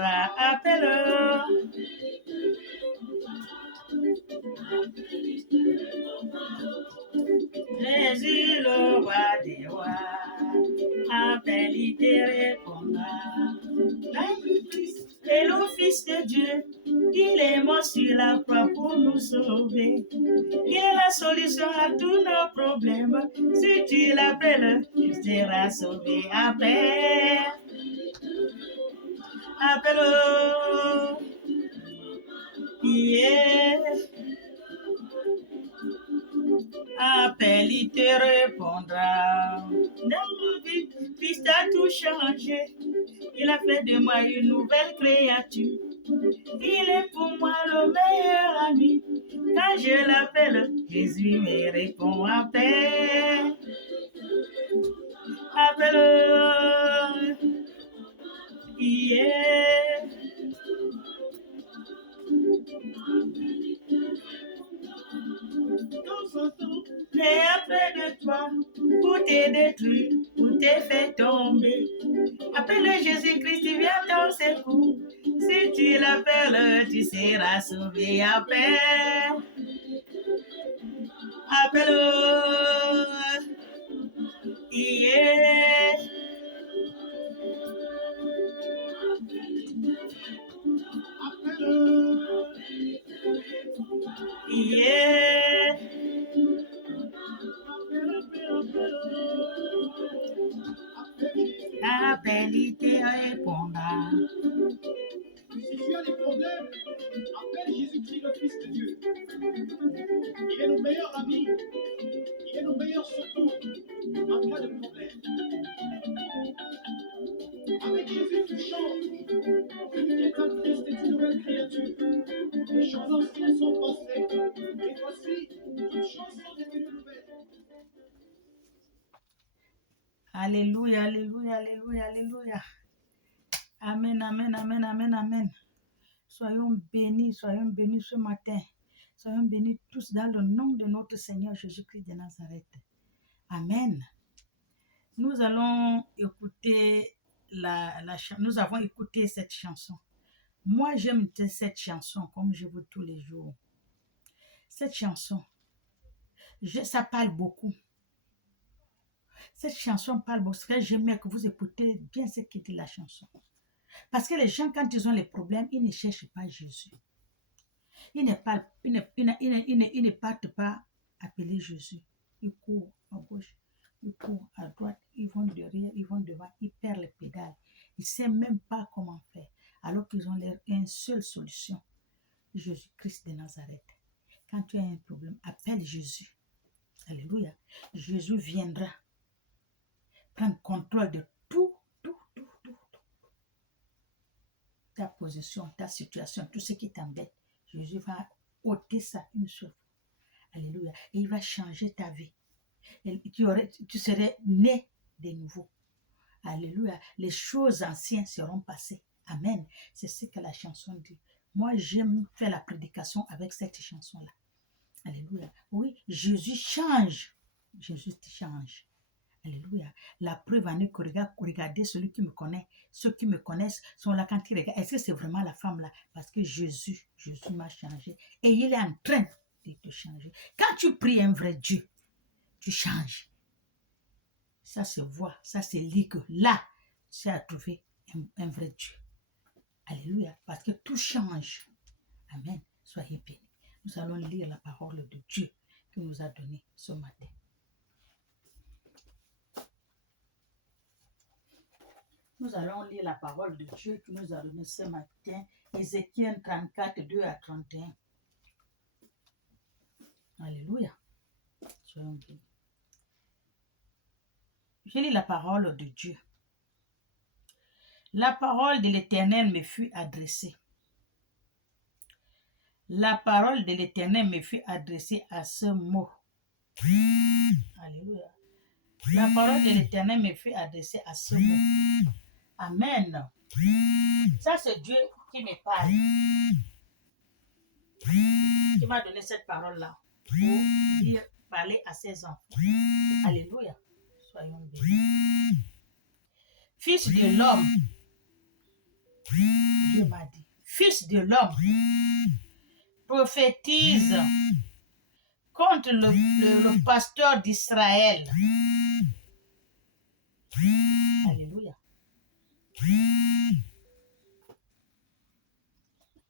répondra. Appelle-le. Jésus, le roi des rois, appelle, il te répondra. Et le Fils de Dieu, il est mort sur la croix pour nous sauver. Il est la solution à tous nos problèmes. Si tu l'appelles, tu seras sauvé. Appelle, appelle, yeah. Appelle, il te répondra. Dans vie, Christ a tout changé. Il a fait de moi une nouvelle créature. Il est pour moi le meilleur ami. Quand je l'appelle, Jésus me répond. Appelle, appelle, yeah. Mais après de toi, pour te détruire, pour te faire tomber. Appelle Jésus-Christ, il vient dans ses secours. Si tu l'appelles, tu seras sauvé. Appelle, appelle, yeah. Yeah. Appelle, il te répondra. Si tu as des problèmes, appelle Jésus-Christ, le Fils de Dieu. Il est le meilleur ami. Il est le meilleur secours en cas de problème. Avec Jésus, tu changes. Tu es en Christ et une nouvelle créature. Les choses anciennes sont passées. Et voici, toutes choses sont devenues nouvelles. Alléluia, alléluia, alléluia, alléluia. Amen, amen, amen, amen, amen. Soyons bénis ce matin. Soyons bénis tous dans le nom de notre Seigneur Jésus-Christ de Nazareth. Amen. Nous allons écouter nous avons écouté cette chanson. Moi, j'aime cette chanson comme je veux tous les jours. Cette chanson, ça parle beaucoup. Cette chanson parle beaucoup. Ce que j'aime que vous écoutez bien ce qui dit la chanson. Parce que les gens, quand ils ont les problèmes, ils ne cherchent pas Jésus. Ils ne partent pas appeler Jésus. Ils courent à gauche, ils courent à droite, ils vont derrière, ils vont devant, ils perdent les pédales. Ils ne savent même pas comment faire. Alors qu'ils ont une seule solution. Jésus-Christ de Nazareth. Quand tu as un problème, appelle Jésus. Alléluia. Jésus viendra prendre contrôle de tout. Ta position, ta situation, tout ce qui t'embête. Jésus va ôter ça une seule fois. Alléluia. Et il va changer ta vie. Et tu serais né de nouveau. Alléluia. Les choses anciennes seront passées. Amen. C'est ce que la chanson dit. Moi, j'aime faire la prédication avec cette chanson-là. Alléluia. Oui, Jésus change. Jésus change. Alléluia. La preuve en est que regardez celui qui me connaît. Ceux qui me connaissent sont là quand ils regardent. Est-ce que c'est vraiment la femme là? Parce que Jésus m'a changé. Et il est en train de te changer. Quand tu pries un vrai Dieu, tu changes. Ça se voit, ça se lit que là, c'est à trouver un vrai Dieu. Alléluia. Parce que tout change. Amen. Soyez bénis. Nous allons lire la parole de Dieu qu'il nous a donnée ce matin. Nous allons lire la parole de Dieu qui nous a donné ce matin, Ézéchiel 34, 2 à 31. Alléluia. Soyons bénis. Je lis la parole de Dieu. La parole de l'Éternel me fut adressée. La parole de l'Éternel me fut adressée à ce mot. Alléluia. La parole de l'Éternel me fut adressée à ce mot. Amen. Ça, c'est Dieu qui me parle. Qui m'a donné cette parole-là pour dire, parler à ses enfants. Alléluia. Soyons bénis. Fils de l'homme, Fils de l'homme, prophétise contre le pasteur d'Israël. Alléluia.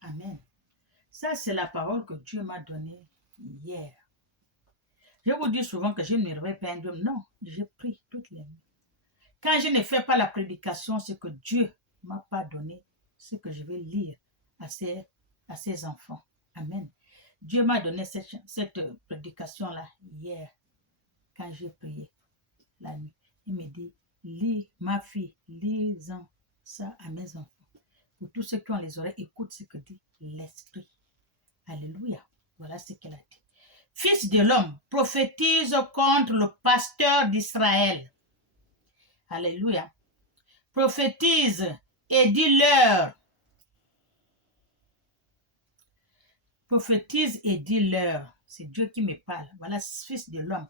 Amen. Ça, c'est la parole que Dieu m'a donnée hier. Je vous dis souvent que je ne me réveille pas un dieu. Non, je prie toutes les nuits. Quand je ne fais pas la prédication, c'est que Dieu ne m'a pas donné ce que je vais lire à ses enfants. Amen. Dieu m'a donné cette prédication-là hier, quand j'ai prié la nuit. Il me dit, lis, ma fille, lis-en ça à mes enfants. Pour tous ceux qui ont les oreilles, écoute ce que dit l'Esprit. Alléluia. Voilà ce qu'elle a dit. Fils de l'homme, prophétise contre le pasteur d'Israël. Alléluia. Prophétise et dis-leur. Prophétise et dis-leur. C'est Dieu qui me parle. Voilà, fils de l'homme.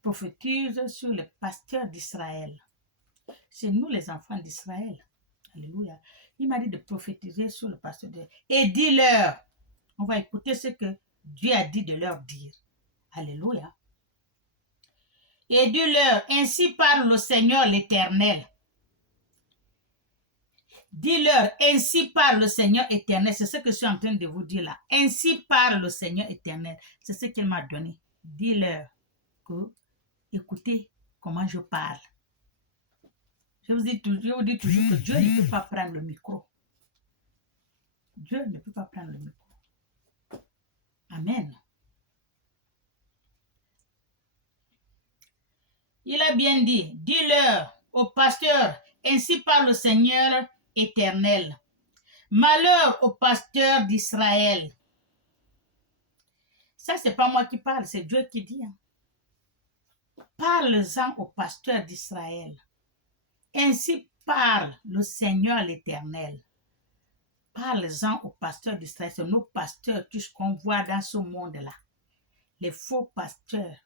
Prophétise sur le pasteur d'Israël. C'est nous les enfants d'Israël. Alléluia. Il m'a dit de prophétiser sur le pasteur d'Israël. Et dis-leur. On va écouter ce que Dieu a dit de leur dire. Alléluia. Et dis-leur, ainsi parle le Seigneur l'Éternel. Dis-leur, ainsi parle le Seigneur éternel. C'est ce que je suis en train de vous dire là. Ainsi parle le Seigneur éternel. C'est ce qu'il m'a donné. Dis-leur que, écoutez comment je parle. Je vous dis toujours que Dieu ne peut pas prendre le micro. Dieu ne peut pas prendre le micro. Amen. Il a bien dit, dis-leur au pasteur, ainsi parle le Seigneur éternel. Malheur au pasteur d'Israël. Ça, c'est pas moi qui parle, c'est Dieu qui dit. Parle-en au pasteur d'Israël. Ainsi parle le Seigneur l'Éternel. Parle-en au pasteur d'Israël. C'est nos pasteurs qu'on voit dans ce monde-là. Les faux pasteurs.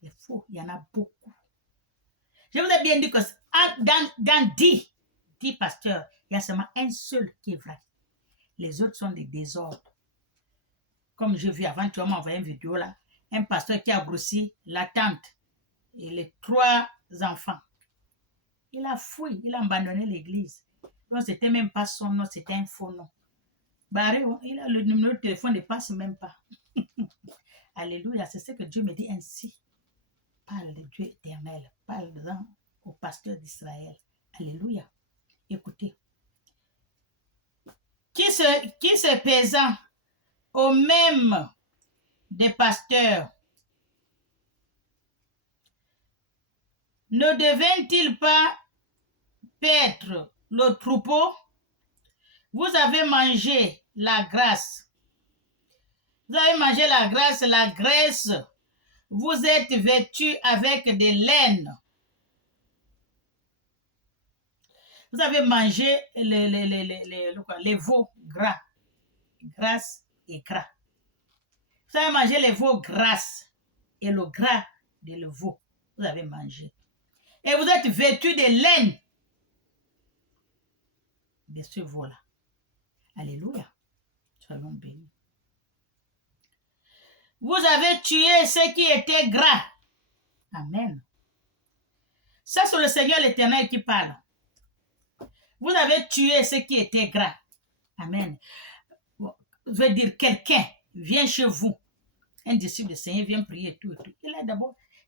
Les faux, il y en a beaucoup. Je vous ai bien dit que dans 10 pasteurs, il y a seulement un seul qui est vrai. Les autres sont des désordres. Comme j'ai vu avant, tu m'as envoyé une vidéo là. Un pasteur qui a grossi la tante et les 3 enfants. Il a fui, il a abandonné l'église. Donc, c'était même pas son nom, c'était un faux nom. Barré, il a le numéro de téléphone, ne passe même pas. Alléluia, c'est ce que Dieu me dit ainsi. Parle de Dieu éternel, parle-en au pasteur d'Israël. Alléluia. Écoutez. Qui se pesant au même des pasteurs, ne devait-il pas paître le troupeau? Vous avez mangé la grâce. Vous avez mangé la grâce, la graisse. Vous êtes vêtus avec des laines. Vous avez mangé les veaux gras. Grasse et gras. Vous avez mangé les veaux grasses et le gras de veau. Vous avez mangé. Et vous êtes vêtus de laine de ce veau-là. Alléluia. Soyons bénis. Vous avez tué ce qui était gras. Amen. Ça, c'est le Seigneur l'Éternel qui parle. Vous avez tué ce qui était gras. Amen. Je veux dire, quelqu'un vient chez vous. Un disciple du Seigneur vient prier tout.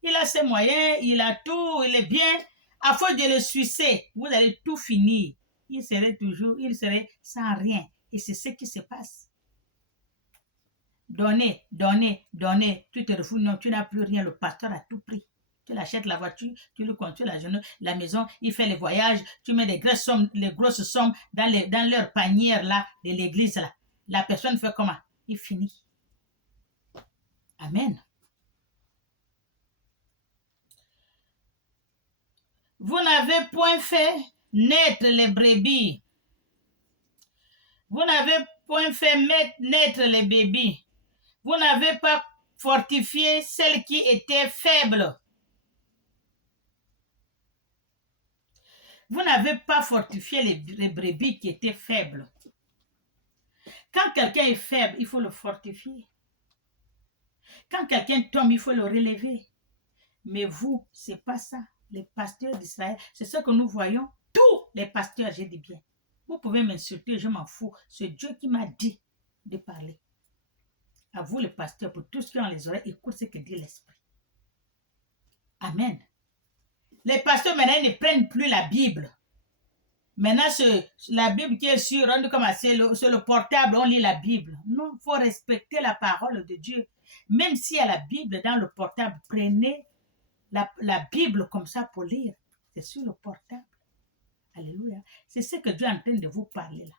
Il a ses moyens, il a tout, il est bien. À force de le sucer, vous allez tout finir. Il serait sans rien. Et c'est ce qui se passe. Donner. Tu te refoules, non, tu n'as plus rien. Le pasteur a tout pris. Tu l'achètes la voiture, tu lui construis la maison, il fait les voyages, tu mets les grosses sommes dans leur panière là, de l'église là. La personne fait comment? Il finit. Amen. Vous n'avez point fait naître les brebis. Vous n'avez point fait naître les bébés. Vous n'avez pas fortifié celles qui étaient faibles. Vous n'avez pas fortifié les brebis qui étaient faibles. Quand quelqu'un est faible, il faut le fortifier. Quand quelqu'un tombe, il faut le relever. Mais vous, ce n'est pas ça. Les pasteurs d'Israël, c'est ce que nous voyons. Tous les pasteurs, j'ai dit bien. Vous pouvez m'insulter, je m'en fous. C'est Dieu qui m'a dit de parler. À vous, les pasteurs, pour tous qui ont les oreilles, écoute ce que dit l'Esprit. Amen. Les pasteurs, maintenant, ils ne prennent plus la Bible. Maintenant, la Bible qui est sur, on dit comme sur le portable, on lit la Bible. Non, il faut respecter la parole de Dieu. Même s'il y a la Bible dans le portable, prenez la Bible comme ça pour lire. C'est sur le portable. Alléluia. C'est ce que Dieu est en train de vous parler là.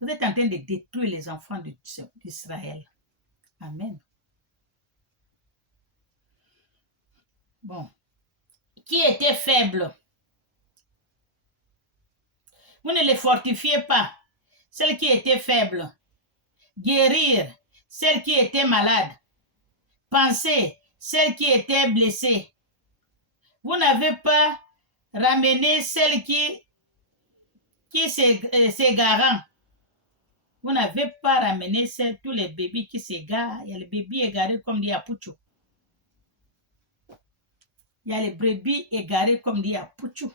Vous êtes en train de détruire les enfants d'Israël. Amen. Bon. Qui était faible? Vous ne les fortifiez pas. Celle qui était faible. Guérir celle qui était malade. Penser celle qui était blessée. Vous n'avez pas ramené celle qui s'égarant. Vous n'avez pas ramené tous les bébés qui s'égarent. Il y a les bébés égarés comme dit Apucho. Il y a les brebis égarés comme dit Apucho.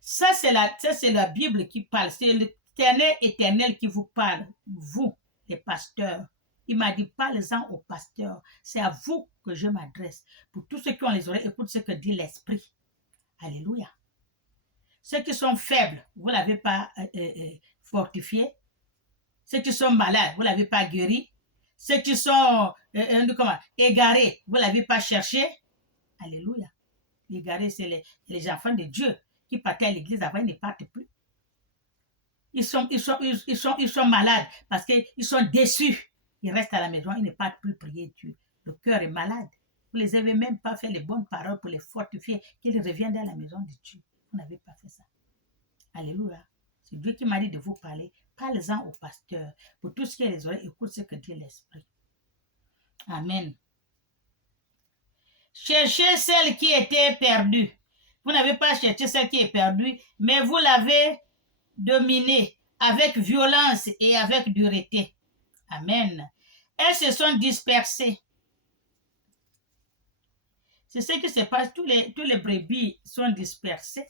Ça, c'est la Bible qui parle. C'est l'Éternel éternel qui vous parle. Vous, les pasteurs. Il m'a dit, parlez-en aux pasteurs. C'est à vous que je m'adresse. Pour tous ceux qui ont les oreilles, écoute ce que dit l'Esprit. Alléluia. Ceux qui sont faibles, vous ne l'avez pas fortifié. Ceux qui sont malades, vous ne l'avez pas guéri. Ceux qui sont égarés, vous ne l'avez pas cherché. Alléluia. Égarés, c'est les enfants de Dieu qui partaient à l'église avant, ils ne partent plus. Ils sont malades parce qu'ils sont déçus. Ils restent à la maison, ils ne partent plus prier Dieu. Le cœur est malade. Vous ne les avez même pas fait les bonnes paroles pour les fortifier, qu'ils reviennent dans la maison de Dieu. Vous n'avez pas fait ça. Alléluia. C'est Dieu qui m'a dit de vous parler. Parlez-en au pasteur. Pour tout ce qui est les oreilles, écoute ce que dit l'Esprit. Amen. Cherchez celle qui était perdue. Vous n'avez pas cherché celle qui est perdue, mais vous l'avez dominée avec violence et avec dureté. Amen. Elles se sont dispersées. C'est ce qui se passe. Tous les brebis sont dispersés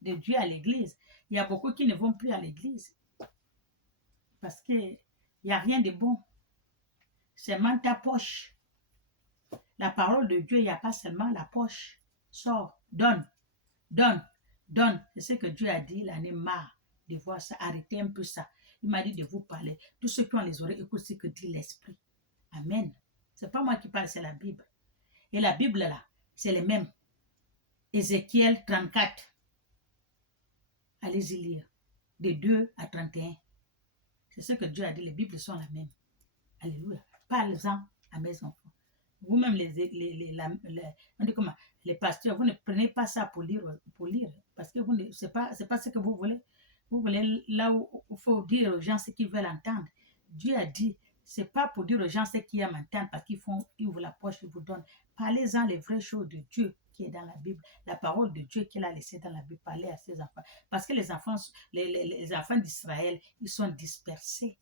de Dieu à l'église. Il y a beaucoup qui ne vont plus à l'église. Parce qu'il n'y a rien de bon. Seulement ta poche. La parole de Dieu, il n'y a pas seulement la poche. Sors, donne, donne, donne. C'est ce que Dieu a dit. Il en est marre de voir ça. Arrêtez un peu ça. Il m'a dit de vous parler. Tous ceux qui ont les oreilles, écoutent ce que dit l'Esprit. Amen. Ce n'est pas moi qui parle, c'est la Bible. Et la Bible là, c'est les mêmes. Ézéchiel 34. Allez-y lire. De 2 à 31. C'est ce que Dieu a dit. Les Bibles sont les mêmes. Alléluia. Parlez-en à mes enfants. Vous-même, les pasteurs, vous ne prenez pas ça pour lire parce que ce n'est pas ce que vous voulez. Vous voulez là où il faut dire aux gens ce qu'ils veulent entendre. Dieu a dit, ce n'est pas pour dire aux gens ce qu'ils aiment entendre parce qu'ils ouvrent la poche, ils vous donnent. Parlez-en les vraies choses de Dieu qui est dans la Bible, la parole de Dieu qu'il a laissée dans la Bible, parler à ses enfants. Parce que les enfants d'Israël, ils sont dispersés.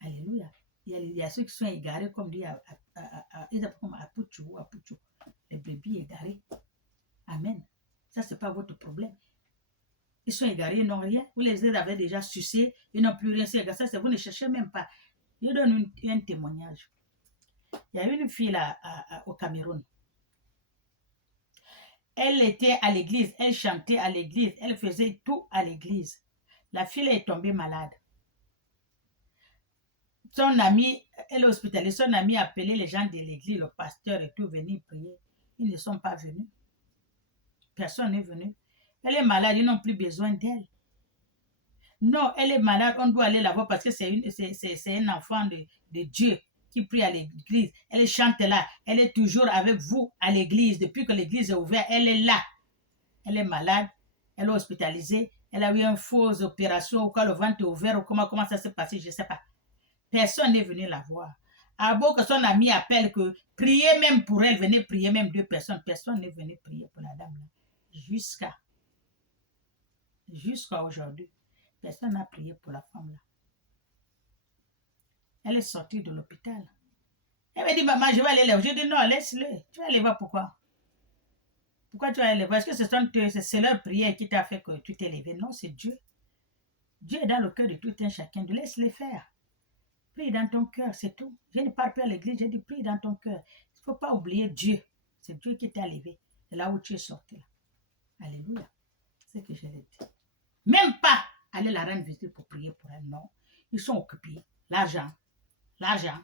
Alléluia. Il y a ceux qui sont égarés, comme dit Apucho, les brebis égarés. Amen. Ça, ce n'est pas votre problème. Ils sont égarés, ils n'ont rien. Vous les avez déjà sucés, ils n'ont plus rien. Ça, vous ne cherchez même pas. Je donne un témoignage. Il y a une fille là, au Cameroun. Elle était à l'église, elle chantait à l'église, elle faisait tout à l'église. La fille est tombée malade. Son ami, elle est hospitalisée, son ami a appelé les gens de l'église, le pasteur et tout, venir prier. Ils ne sont pas venus. Personne n'est venu. Elle est malade, ils n'ont plus besoin d'elle. Non, elle est malade, on doit aller la voir parce que c'est un enfant de Dieu qui prie à l'église. Elle chante là, elle est toujours avec vous à l'église. Depuis que l'église est ouverte, elle est là. Elle est malade, elle est hospitalisée, elle a eu une fausse opération ou quand le ventre est ouvert ou comment ça s'est passé, je ne sais pas. Personne n'est venu la voir. À beau que son ami appelle que priez même pour elle, venez prier même 2 personnes. Personne n'est venu prier pour la dame là. Jusqu'à aujourd'hui. Personne n'a prié pour la femme là. Elle est sortie de l'hôpital. Elle m'a dit, maman, je vais aller les voir. Je dis, non, laisse-le. Tu vas aller voir pourquoi? Pourquoi tu vas aller les voir? Est-ce que c'est leur prière qui t'a fait que tu t'es levé? Non, c'est Dieu. Dieu est dans le cœur de tout un chacun. Laisse-les faire. Prie dans ton cœur, c'est tout. Je ne parle plus à l'église, je dis prie dans ton cœur. Il ne faut pas oublier Dieu. C'est Dieu qui t'a levé. C'est là où tu es sorti. Là. Alléluia. C'est ce que je l'ai dit. Même pas aller la rendre visite pour prier pour elle. Non. Ils sont occupés. L'argent, l'argent,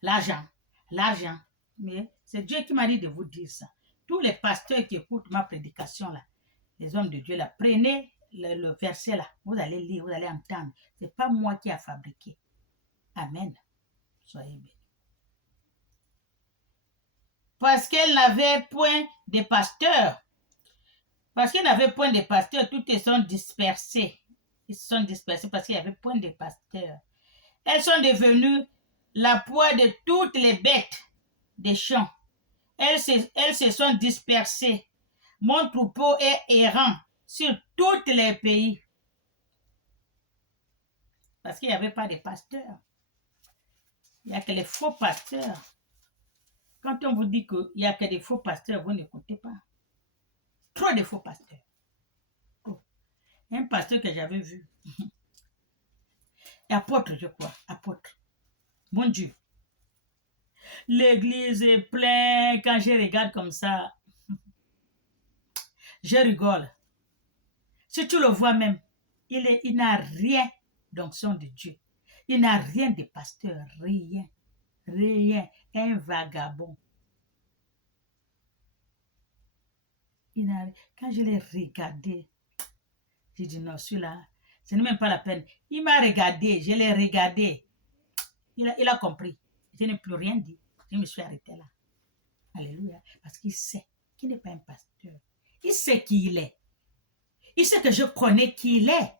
l'argent, l'argent. Mais c'est Dieu qui m'a dit de vous dire ça. Tous les pasteurs qui écoutent ma prédication là, les hommes de Dieu là, prenez le verset là. Vous allez lire, vous allez entendre. Ce n'est pas moi qui a fabriqué. Amen. Soyez bénis. Parce qu'elle n'avait point de pasteur. Parce qu'elle n'avait point de pasteur, tous ils sont dispersés. Ils se sont dispersés parce qu'il n'y avait point de pasteur. Elles sont devenues la proie de toutes les bêtes des champs. Elles se sont dispersées. Mon troupeau est errant sur tous les pays. Parce qu'il n'y avait pas de pasteur. Il n'y a que les faux pasteurs. Quand on vous dit qu'il n'y a que des faux pasteurs, vous n'écoutez pas. Trop de faux pasteurs. Oh. Un pasteur que j'avais vu. Apôtre, je crois. Apôtre. Mon Dieu. L'église est pleine. Quand je regarde comme ça, je rigole. Si tu le vois même, il n'a rien d'onction de Dieu. Il n'a rien de pasteur. Rien. Rien. Un vagabond. Quand je l'ai regardé, j'ai dit non, celui-là, ce n'est même pas la peine. Il m'a regardé, je l'ai regardé. Il a compris. Je n'ai plus rien dit. Je me suis arrêtée là. Alléluia. Parce qu'il sait qu'il n'est pas un pasteur. Il sait qui il est. Il sait que je connais qui il est.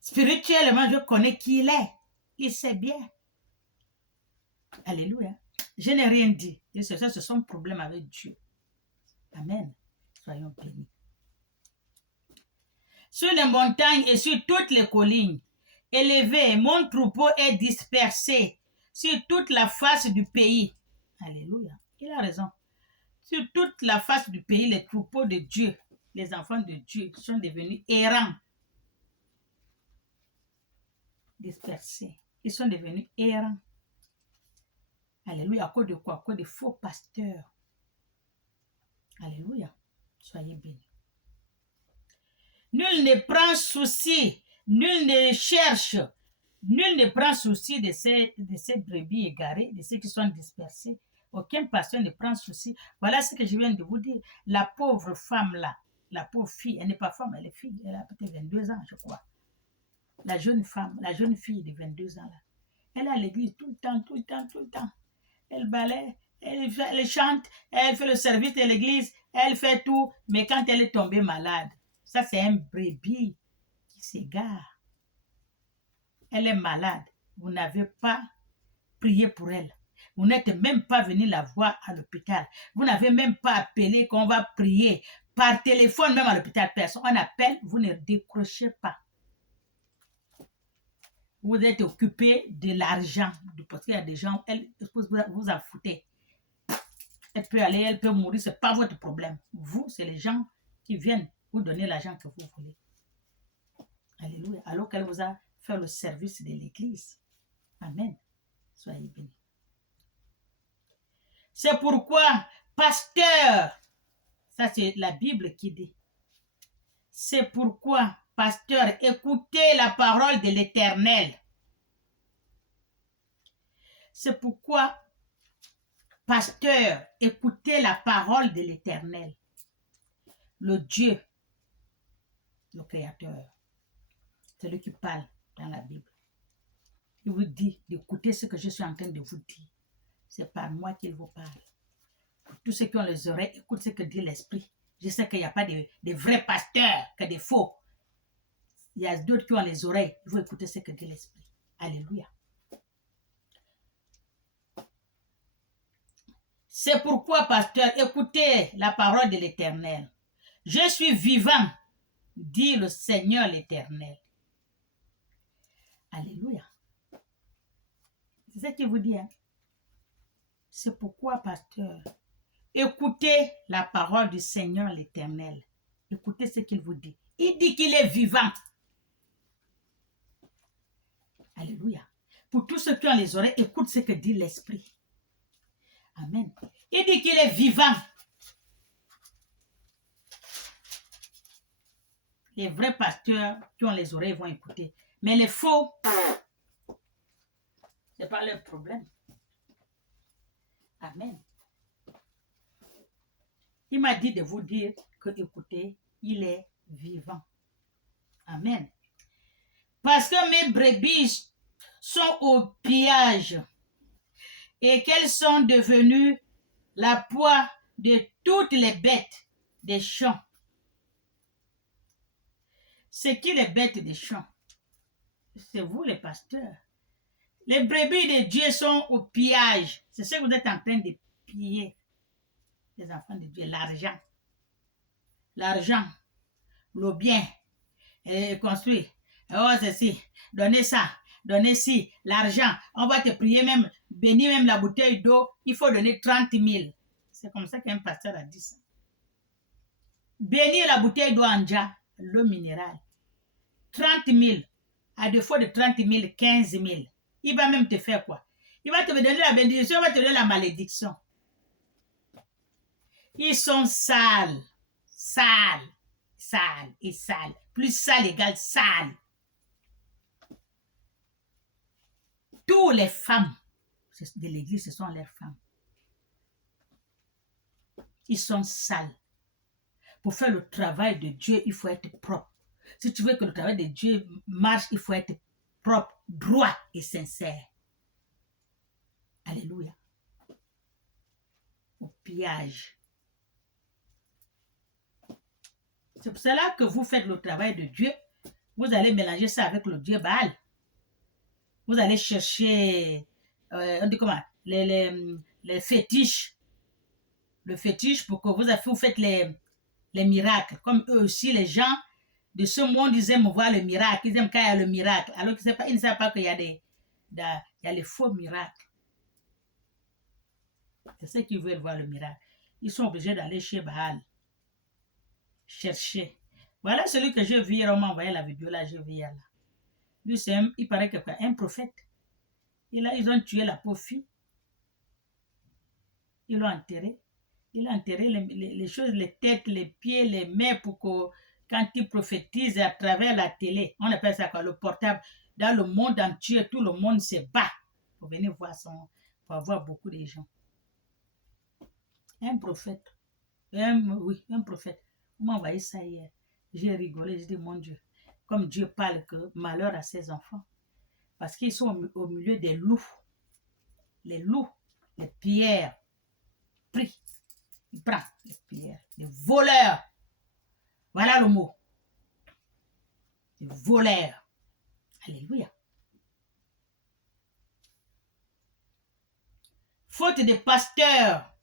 Spirituellement, je connais qui il est. Il sait bien. Alléluia. Je n'ai rien dit. Ça, c'est son problème avec Dieu. Amen. Soyons bénis. Sur les montagnes et sur toutes les collines élevées, mon troupeau est dispersé sur toute la face du pays. Alléluia. Il a raison. Sur toute la face du pays, les troupeaux de Dieu, les enfants de Dieu sont devenus errants. Dispersés. Ils sont devenus errants. Alléluia. À cause de quoi? À cause des faux pasteurs. Alléluia. Soyez bénis. Nul ne prend souci, nul ne cherche, nul ne prend souci de ces brebis égarées, de ceux qui sont dispersés. Aucun pasteur ne prend souci. Voilà ce que je viens de vous dire. La pauvre femme là, la pauvre fille, elle n'est pas femme, elle est fille, elle a peut-être 22 ans, je crois. La jeune femme, la jeune fille de 22 ans là, elle est à l'église tout le temps, tout le temps, tout le temps. Elle balaye, elle chante, elle fait le service de l'église, elle fait tout, mais quand elle est tombée malade, ça c'est un brebis qui s'égare. Elle est malade, vous n'avez pas prié pour elle. Vous n'êtes même pas venu la voir à l'hôpital. Vous n'avez même pas appelé qu'on va prier. Par téléphone, même à l'hôpital, personne. On appelle, vous ne décrochez pas. Vous êtes occupé de l'argent. Parce qu'il y a des gens, vous en foutez. Elle peut aller, elle peut mourir, ce n'est pas votre problème. Vous, c'est les gens qui viennent vous donner l'argent que vous voulez. Alléluia. Alors qu'elle vous a fait le service de l'église. Amen. Soyez bénis. C'est pourquoi, pasteur, ça c'est la Bible qui dit, c'est pourquoi, pasteur, écoutez la parole de l'Éternel. C'est pourquoi, pasteur, écoutez la parole de l'Éternel. Le Dieu, le Créateur, c'est lui qui parle dans la Bible. Il vous dit d'écouter ce que je suis en train de vous dire. C'est par moi qu'il vous parle. Pour tous ceux qui ont les oreilles, écoute ce que dit l'Esprit. Je sais qu'il n'y a pas de vrais pasteurs que des faux. Il y a d'autres qui ont les oreilles. Il faut écouter ce que dit l'Esprit. Alléluia. C'est pourquoi, pasteur, écoutez la parole de l'Éternel. Je suis vivant. dit le Seigneur l'Éternel. Alléluia. C'est ce qu'il vous dit. Hein? C'est pourquoi, pasteur, écoutez la parole du Seigneur l'Éternel. Écoutez ce qu'il vous dit. Il dit qu'il est vivant. Alléluia. Pour tous ceux qui ont les oreilles, écoute ce que dit l'Esprit. Amen. Il dit qu'il est vivant. Les vrais pasteurs qui ont les oreilles vont écouter. Mais les faux, ce n'est pas leur problème. Amen. Il m'a dit de vous dire que, écoutez, il est vivant. Amen. Parce que mes brebis sont au pillage et qu'elles sont devenues la proie de toutes les bêtes des champs. C'est qui les bêtes des champs? C'est vous les pasteurs. Les brebis de Dieu sont au pillage. C'est ce que vous êtes en train de piller. Les enfants de Dieu, l'argent. L'argent, le bien, construit. Oh, ceci, donnez ça, donnez ci, l'argent. On va te prier même, bénir même la bouteille d'eau. Il faut donner 30 000. C'est comme ça qu'un pasteur a dit ça. Bénir la bouteille d'eau en ja, l'eau minérale. 30 000. À défaut de 30 000, 15 000. Il va même te faire quoi? Il va te donner la bénédiction, il va te donner la malédiction. Ils sont sales. Sales. Sales et sales. Plus sale égale sale. Toutes les femmes de l'église, ce sont leurs femmes. Ils sont sales. Pour faire le travail de Dieu, il faut être propre. Si tu veux que le travail de Dieu marche, il faut être propre, droit et sincère. Alléluia. Au pillage. C'est pour cela que vous faites le travail de Dieu. Vous allez mélanger ça avec le Dieu Baal. Vous allez chercher, on dit comment, les fétiches. Le fétiche pour que vous faites les miracles. Comme eux aussi, les gens de ce monde, ils aiment voir le miracle. Ils aiment quand il y a le miracle. Alors qu'ils ne savent pas qu'il y a il y a les faux miracles. C'est ceux qui veulent voir le miracle. Ils sont obligés d'aller chez Baal. Chercher. Voilà celui que je vis. On m'a envoyé la vidéo là, je vis là. Lui, il paraît que un prophète. Et là, ils ont tué la pauvre fille. Ils l'ont enterré. Il a enterré les choses, les têtes, les pieds, les mains pour que quand il prophétise à travers la télé, on appelle ça quoi, le portable, dans le monde entier, tout le monde se bat pour venir voir pour avoir beaucoup de gens. Un prophète. Un prophète. On m'a envoyé ça hier. J'ai rigolé, j'ai dit, mon Dieu, comme Dieu parle que malheur à ses enfants. Parce qu'ils sont au milieu des loups. Les loups, les pierres, pris. Il prend les pierres, les voleurs. Voilà le mot. Les voleurs. Alléluia. Faute de pasteurs.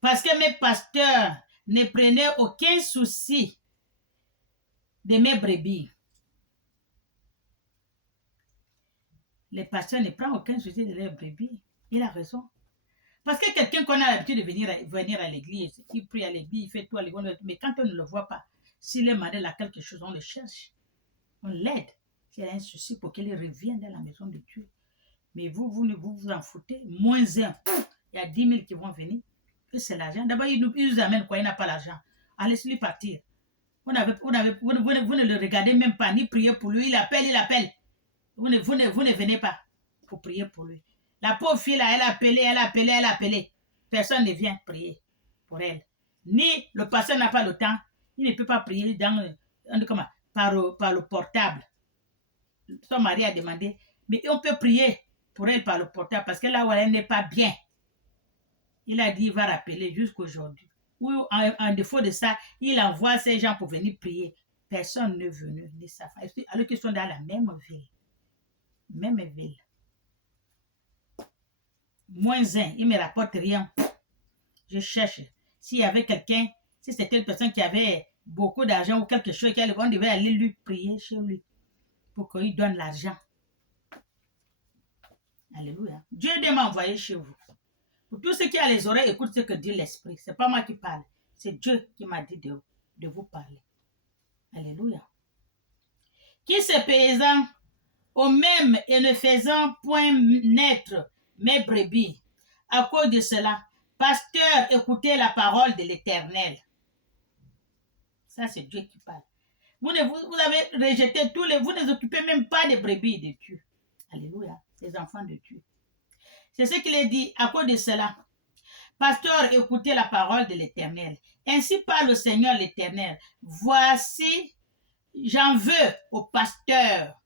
Parce que mes pasteurs ne prenaient aucun souci de mes brebis. Les pasteurs ne prennent aucun souci de leurs brebis. Il a raison. Parce que quelqu'un qu'on a l'habitude de venir à l'église, il prie à l'église, il fait tout à l'église, mais quand on ne le voit pas, s'il est malade à quelque chose, on le cherche. On l'aide. S'il y a un souci pour qu'il revienne dans la maison de Dieu. Mais vous en foutez. Moins un. Il y a 10 000 qui vont venir. Que c'est l'argent. D'abord, il nous amène quoi? Il n'a pas l'argent. Laissez-lui partir. Vous ne le regardez même pas, ni prier pour lui. Il appelle. Vous ne venez pas pour prier pour lui. La pauvre fille, là, elle a appelé. Personne ne vient prier pour elle. Ni le pasteur n'a pas le temps. Il ne peut pas prier par le portable. Son mari a demandé, mais on peut prier pour elle par le portable parce que là où elle n'est pas bien. Il a dit, il va rappeler jusqu'aujourd'hui. Ou en défaut de ça, il envoie ces gens pour venir prier. Personne n'est venu, ni sa femme. Alors qu'ils sont dans la même ville. Même ville. Moins un, il ne me rapporte rien. Je cherche. S'il y avait quelqu'un, si c'était une personne qui avait beaucoup d'argent ou quelque chose, on devait aller lui prier chez lui pour qu'il donne l'argent. Alléluia. Dieu m'a envoyé chez vous. Pour tous ceux qui ont les oreilles, écoute ce que dit l'Esprit. Ce n'est pas moi qui parle. C'est Dieu qui m'a dit de vous parler. Alléluia. Qui se paysan au même et ne faisant point naître mes brebis. À cause de cela, pasteur, écoutez la parole de l'Éternel. Ça, c'est Dieu qui parle. Vous avez rejeté tous les... Vous ne vous occupez même pas des brebis de Dieu. Alléluia. Les enfants de Dieu. C'est ce qu'il est dit. À cause de cela, pasteur, écoutez la parole de l'Éternel. Ainsi parle le Seigneur l'Éternel. Voici, j'en veux au pasteur.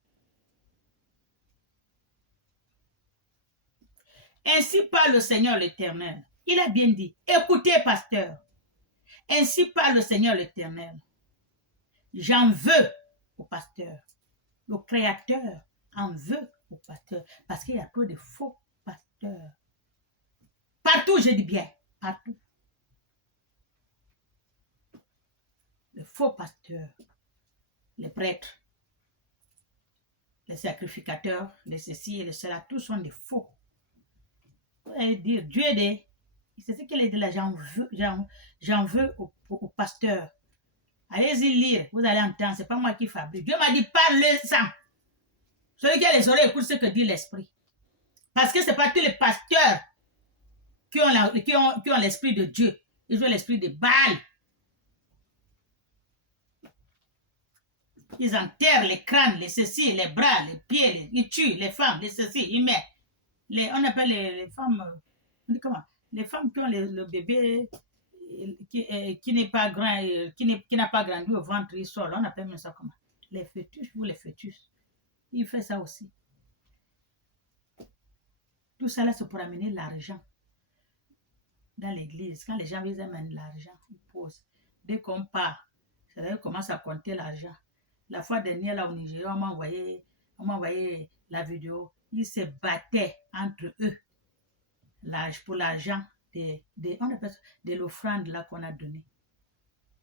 Ainsi parle le Seigneur l'Éternel. Il a bien dit, écoutez, pasteur. Ainsi parle le Seigneur l'Éternel. J'en veux au pasteur. Le Créateur en veut au pasteur. Parce qu'il y a trop de faux pasteurs. Partout, je dis bien, partout. Les faux pasteurs, les prêtres, les sacrificateurs, les ceci et les cela, tous sont des faux. Vous allez dire, Dieu est c'est ce qu'il a dit là, j'en veux au pasteur. Allez-y lire, vous allez entendre, c'est pas moi qui fabrique. Dieu m'a dit, parle-en. Celui qui a les oreilles, écoute ce que dit l'Esprit. Parce que c'est pas tous les pasteurs qui ont l'Esprit de Dieu. Ils ont l'Esprit de Baal. Ils enterrent les crânes, les ceci, les bras, les pieds, ils tuent les femmes, les ceci, ils mettent. On appelle les femmes, on dit comment? Les femmes qui ont le bébé qui n'est pas grand, qui n'a pas grandi au ventre, il sort. On appelle ça comment? Les fœtus ou les fœtus. Il fait ça aussi. Tout ça là, c'est pour amener l'argent dans l'église. Quand les gens veulent amener l'argent, ils posent. Dès qu'on part, c'est-à-dire qu'on commence à compter l'argent. La fois dernière, là au Nigeria, on m'a envoyé la vidéo. Ils se battaient entre eux pour l'argent de l'offrande là qu'on a donné.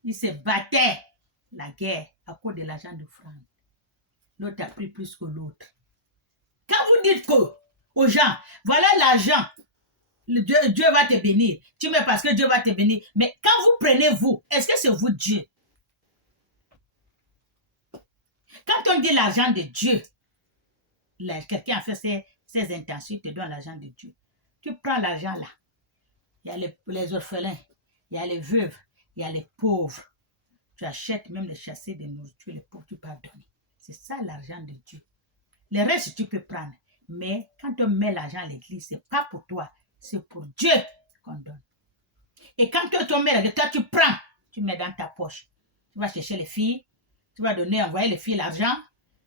Ils se battaient la guerre à cause de l'argent d'offrande. L'autre a pris plus que l'autre. Quand vous dites aux gens, voilà l'argent, Dieu va te bénir. Tu mets parce que Dieu va te bénir. Mais quand vous prenez vous, est-ce que c'est vous Dieu? Quand on dit l'argent de Dieu, quelqu'un a fait ses intentions, il te donne l'argent de Dieu. Tu prends l'argent là. Il y a les orphelins, il y a les veuves, il y a les pauvres. Tu achètes même les chassés de nourriture, les pauvres, tu peux donner. C'est ça l'argent de Dieu. Le reste, tu peux prendre. Mais quand on met l'argent à l'église, ce n'est pas pour toi, c'est pour Dieu qu'on donne. Et quand on met l'argent, toi tu prends, tu mets dans ta poche. Tu vas chercher les filles, tu vas envoyer les filles l'argent,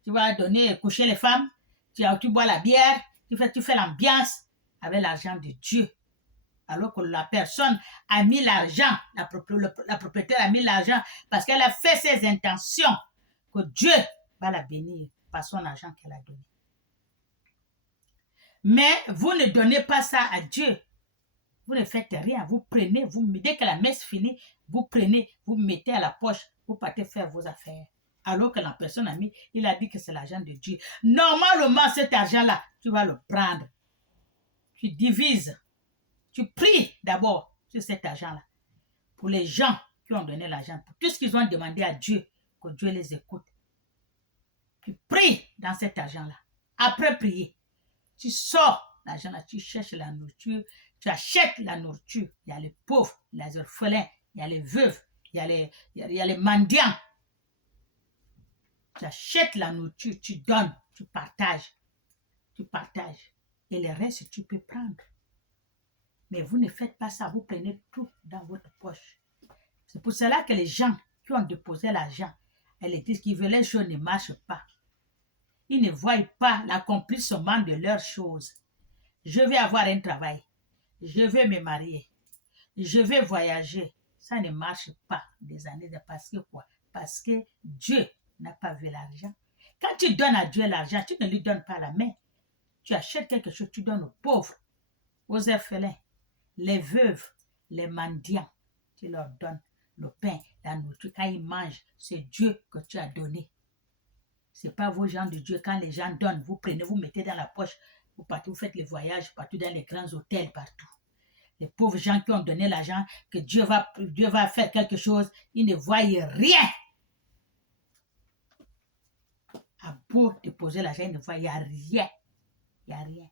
tu vas coucher les femmes, tu bois la bière, tu fais l'ambiance avec l'argent de Dieu. Alors que la personne a mis l'argent, la propriétaire a mis l'argent parce qu'elle a fait ses intentions que Dieu va la bénir par son argent qu'elle a donné. Mais vous ne donnez pas ça à Dieu. Vous ne faites rien. Vous prenez, dès que la messe finit, vous prenez, vous mettez à la poche, vous partez faire vos affaires. Alors que la personne a mis, il a dit que c'est l'argent de Dieu. Normalement, cet argent-là, tu vas le prendre. Tu divises. Tu pries d'abord sur cet argent-là. Pour les gens qui ont donné l'argent, pour tout ce qu'ils ont demandé à Dieu, que Dieu les écoute. Tu pries dans cet argent-là. Après prier, tu sors l'argent-là, tu cherches la nourriture, tu achètes la nourriture. Il y a les pauvres, les orphelins, il y a les veuves, il y a les mendiants. Tu achètes la nourriture, tu donnes, tu partages. Tu partages. Et le reste, tu peux prendre. Mais vous ne faites pas ça, vous prenez tout dans votre poche. C'est pour cela que les gens qui ont déposé l'argent, elles disent qu'ils veulent les choses ne marchent pas. Ils ne voient pas l'accomplissement de leurs choses. Je vais avoir un travail. Je vais me marier. Je vais voyager. Ça ne marche pas des années. Parce que quoi? Parce que Dieu n'a pas vu l'argent. Quand tu donnes à Dieu l'argent, tu ne lui donnes pas la main. Tu achètes quelque chose, tu donnes aux pauvres, aux orphelins, les veuves, les mendiants. Tu leur donnes le pain. la nourriture. Quand ils mangent, c'est Dieu que tu as donné. Ce n'est pas vos gens de Dieu. Quand les gens donnent, vous prenez, vous mettez dans la poche, vous partez, vous faites les voyages partout dans les grands hôtels, partout. Les pauvres gens qui ont donné l'argent, que Dieu va faire quelque chose, ils ne voient rien. À beau déposer l'argent, ils ne voient rien. Il n'y a rien.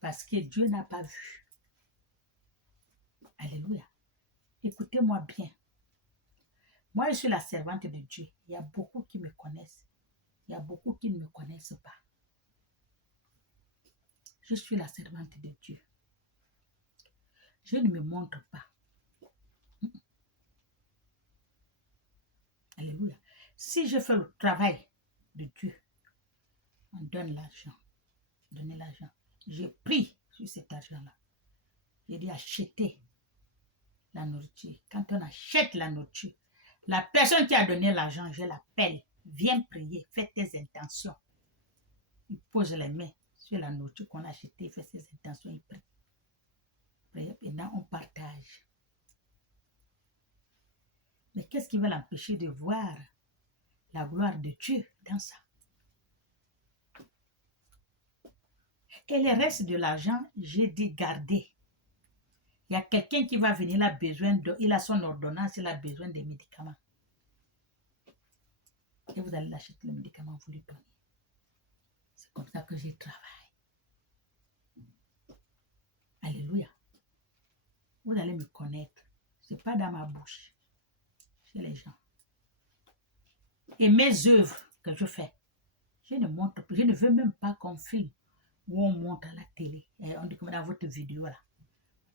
Parce que Dieu n'a pas vu. Alléluia. Écoutez-moi bien. Moi, je suis la servante de Dieu. Il y a beaucoup qui me connaissent. Il y a beaucoup qui ne me connaissent pas. Je suis la servante de Dieu. Je ne me montre pas. Alléluia. Si je fais le travail de Dieu, on donne l'argent. Donnez l'argent. J'ai pris sur cet argent-là. J'ai dit acheter la nourriture. Quand on achète la nourriture, la personne qui a donné l'argent, je l'appelle. Viens prier, fais tes intentions. Il pose les mains sur la nourriture qu'on a achetée, il fait ses intentions, il prie. Et là, on partage. Mais qu'est-ce qui va l'empêcher de voir la gloire de Dieu dans ça? Et le reste de l'argent, j'ai dit garder. Il y a quelqu'un qui va venir, il a son ordonnance, il a besoin des médicaments. Et vous allez l'acheter le médicament, vous lui donnez. C'est comme ça que je travaille. Alléluia. Vous allez me connaître. Ce n'est pas dans ma bouche. Chez les gens. Et mes œuvres que je fais, je ne veux même pas qu'on filme ou on montre à la télé. Et on dit comme dans votre vidéo là.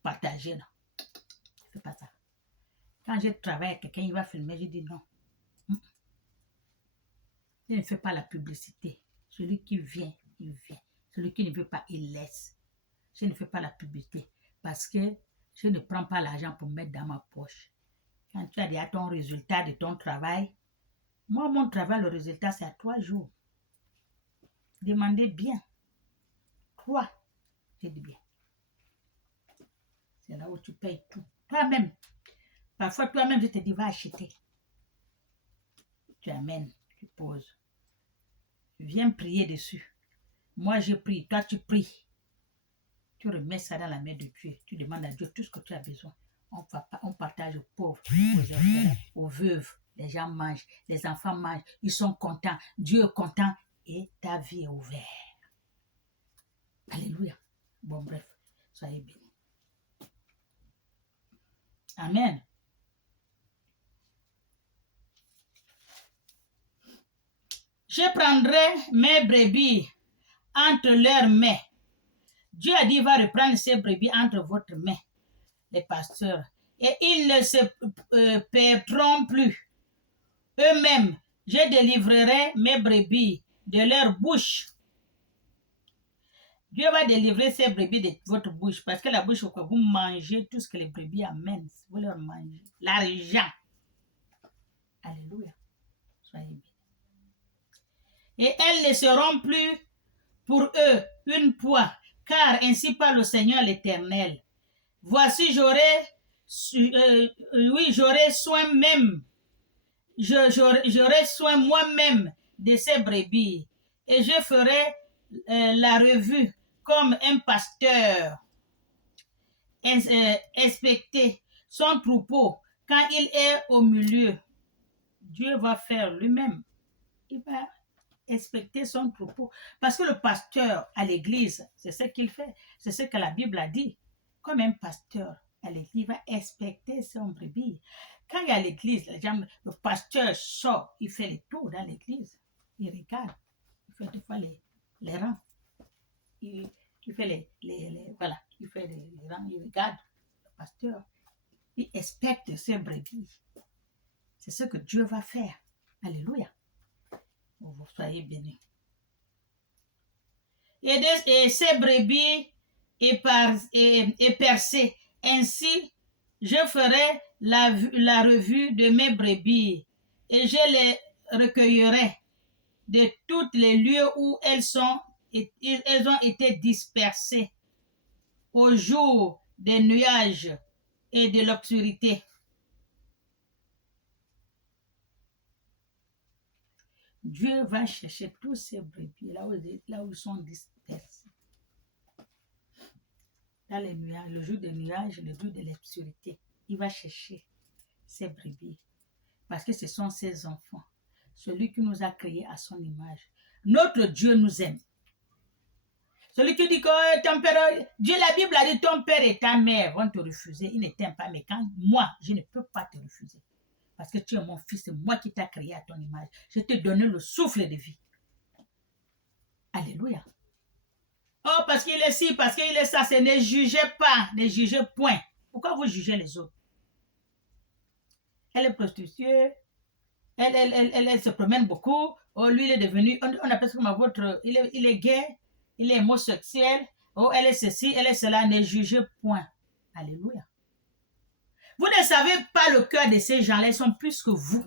Partagez, non. Je ne fais pas ça. Quand je travaille avec quelqu'un, il va filmer, je dis non. Je ne fais pas la publicité. Celui qui vient, il vient. Celui qui ne veut pas, il laisse. Je ne fais pas la publicité parce que je ne prends pas l'argent pour mettre dans ma poche. Quand tu as déjà ton résultat de ton travail, moi, mon travail, le résultat, c'est à 3 jours. Demandez bien. 3, je dis bien. C'est là où tu payes tout. Toi-même. Parfois, toi-même, je te dis, va acheter. Tu amènes, tu poses. Tu viens prier dessus. Moi, je prie. Toi, tu pries. Tu remets ça dans la main de Dieu. Tu demandes à Dieu tout ce que tu as besoin. On partage aux pauvres, aux orphelins, aux veuves. Les gens mangent, les enfants mangent. Ils sont contents. Dieu est content et ta vie est ouverte. Alléluia. Bon, bref, soyez bénis. Amen. Je prendrai mes brebis entre leurs mains. Dieu a dit, il va reprendre ses brebis entre votre main, les pasteurs. Et ils ne se perdront plus. Eux-mêmes, je délivrerai mes brebis de leur bouche. Dieu va délivrer ces brebis de votre bouche. Parce que la bouche, vous mangez tout ce que les brebis amènent. Vous leur mangez. L'argent. Alléluia. Soyez bénis. Et elles ne seront plus pour eux une proie, car ainsi parle le Seigneur l'Éternel. Voici, j'aurai soin même, j'aurai soin moi-même de ces brebis, et je ferai la revue comme un pasteur inspecter son troupeau quand il est au milieu. Dieu va faire lui-même. Il va inspecter son troupeau. Parce que le pasteur à l'église, c'est ce qu'il fait. C'est ce que la Bible a dit. Comme un pasteur à l'église, il va inspecter son brebis. Quand il y a l'église, le pasteur sort, il fait les tours dans l'église. Il regarde. Il fait des fois les rangs. Il fait voilà. Il fait les rangs, il regarde. Le pasteur, il inspecte ses brebis. C'est ce que Dieu va faire. Alléluia. Vous soyez bénis. Et ces brebis est percées. Ainsi, je ferai la revue de mes brebis et je les recueillerai de tous les lieux où elles ont été dispersées au jour des nuages et de l'obscurité. Dieu va chercher tous ces brebis là où ils sont dispersés. Dans les nuages, le jour des nuages, le jour de l'obscurité, il va chercher ces brebis. Parce que ce sont ses enfants. Celui qui nous a créés à son image. Notre Dieu nous aime. Celui qui dit que ton père, Dieu, la Bible a dit ton père et ta mère vont te refuser. Ils ne t'aiment pas, mais quand moi, je ne peux pas te refuser. Parce que tu es mon fils, c'est moi qui t'ai créé à ton image. Je t'ai donné le souffle de vie. Alléluia. Oh, parce qu'il est ci, parce qu'il est ça, c'est ne jugez pas, ne jugez point. Pourquoi vous jugez les autres? Elle est prostituée, elle se promène beaucoup. Oh, lui, il est devenu, on appelle ça comme votre, il est gay, il est homosexuel. Oh, elle est ceci, elle est cela, ne jugez point. Alléluia. Vous ne savez pas le cœur de ces gens-là, ils sont plus que vous.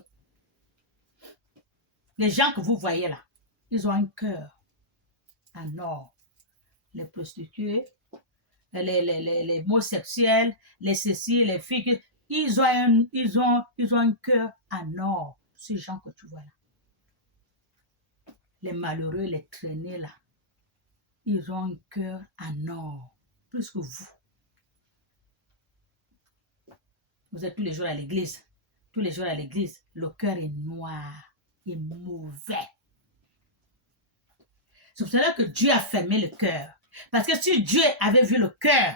Les gens que vous voyez là, ils ont un cœur en or. Les prostituées, les homosexuels, les ceci, les filles, ils ont un cœur en or, ces gens que tu vois là. Les malheureux, les traînés là, ils ont un cœur en or, plus que vous. Vous êtes tous les jours à l'église. Tous les jours à l'église, le cœur est noir, est mauvais. C'est pour cela que Dieu a fermé le cœur. Parce que si Dieu avait vu le cœur,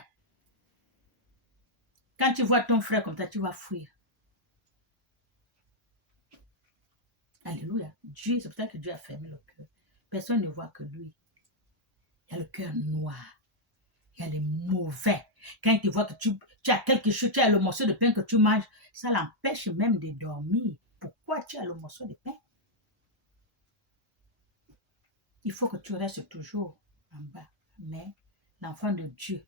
quand tu vois ton frère comme ça, tu vas fuir. Alléluia. Dieu, c'est pour ça que Dieu a fermé le cœur. Personne ne voit que lui. Il y a le cœur noir. Il y a les mauvais. Quand il te voit que tu as quelque chose, tu as le morceau de pain que tu manges, ça l'empêche même de dormir. Pourquoi tu as le morceau de pain? Il faut que tu restes toujours en bas. Mais l'enfant de Dieu,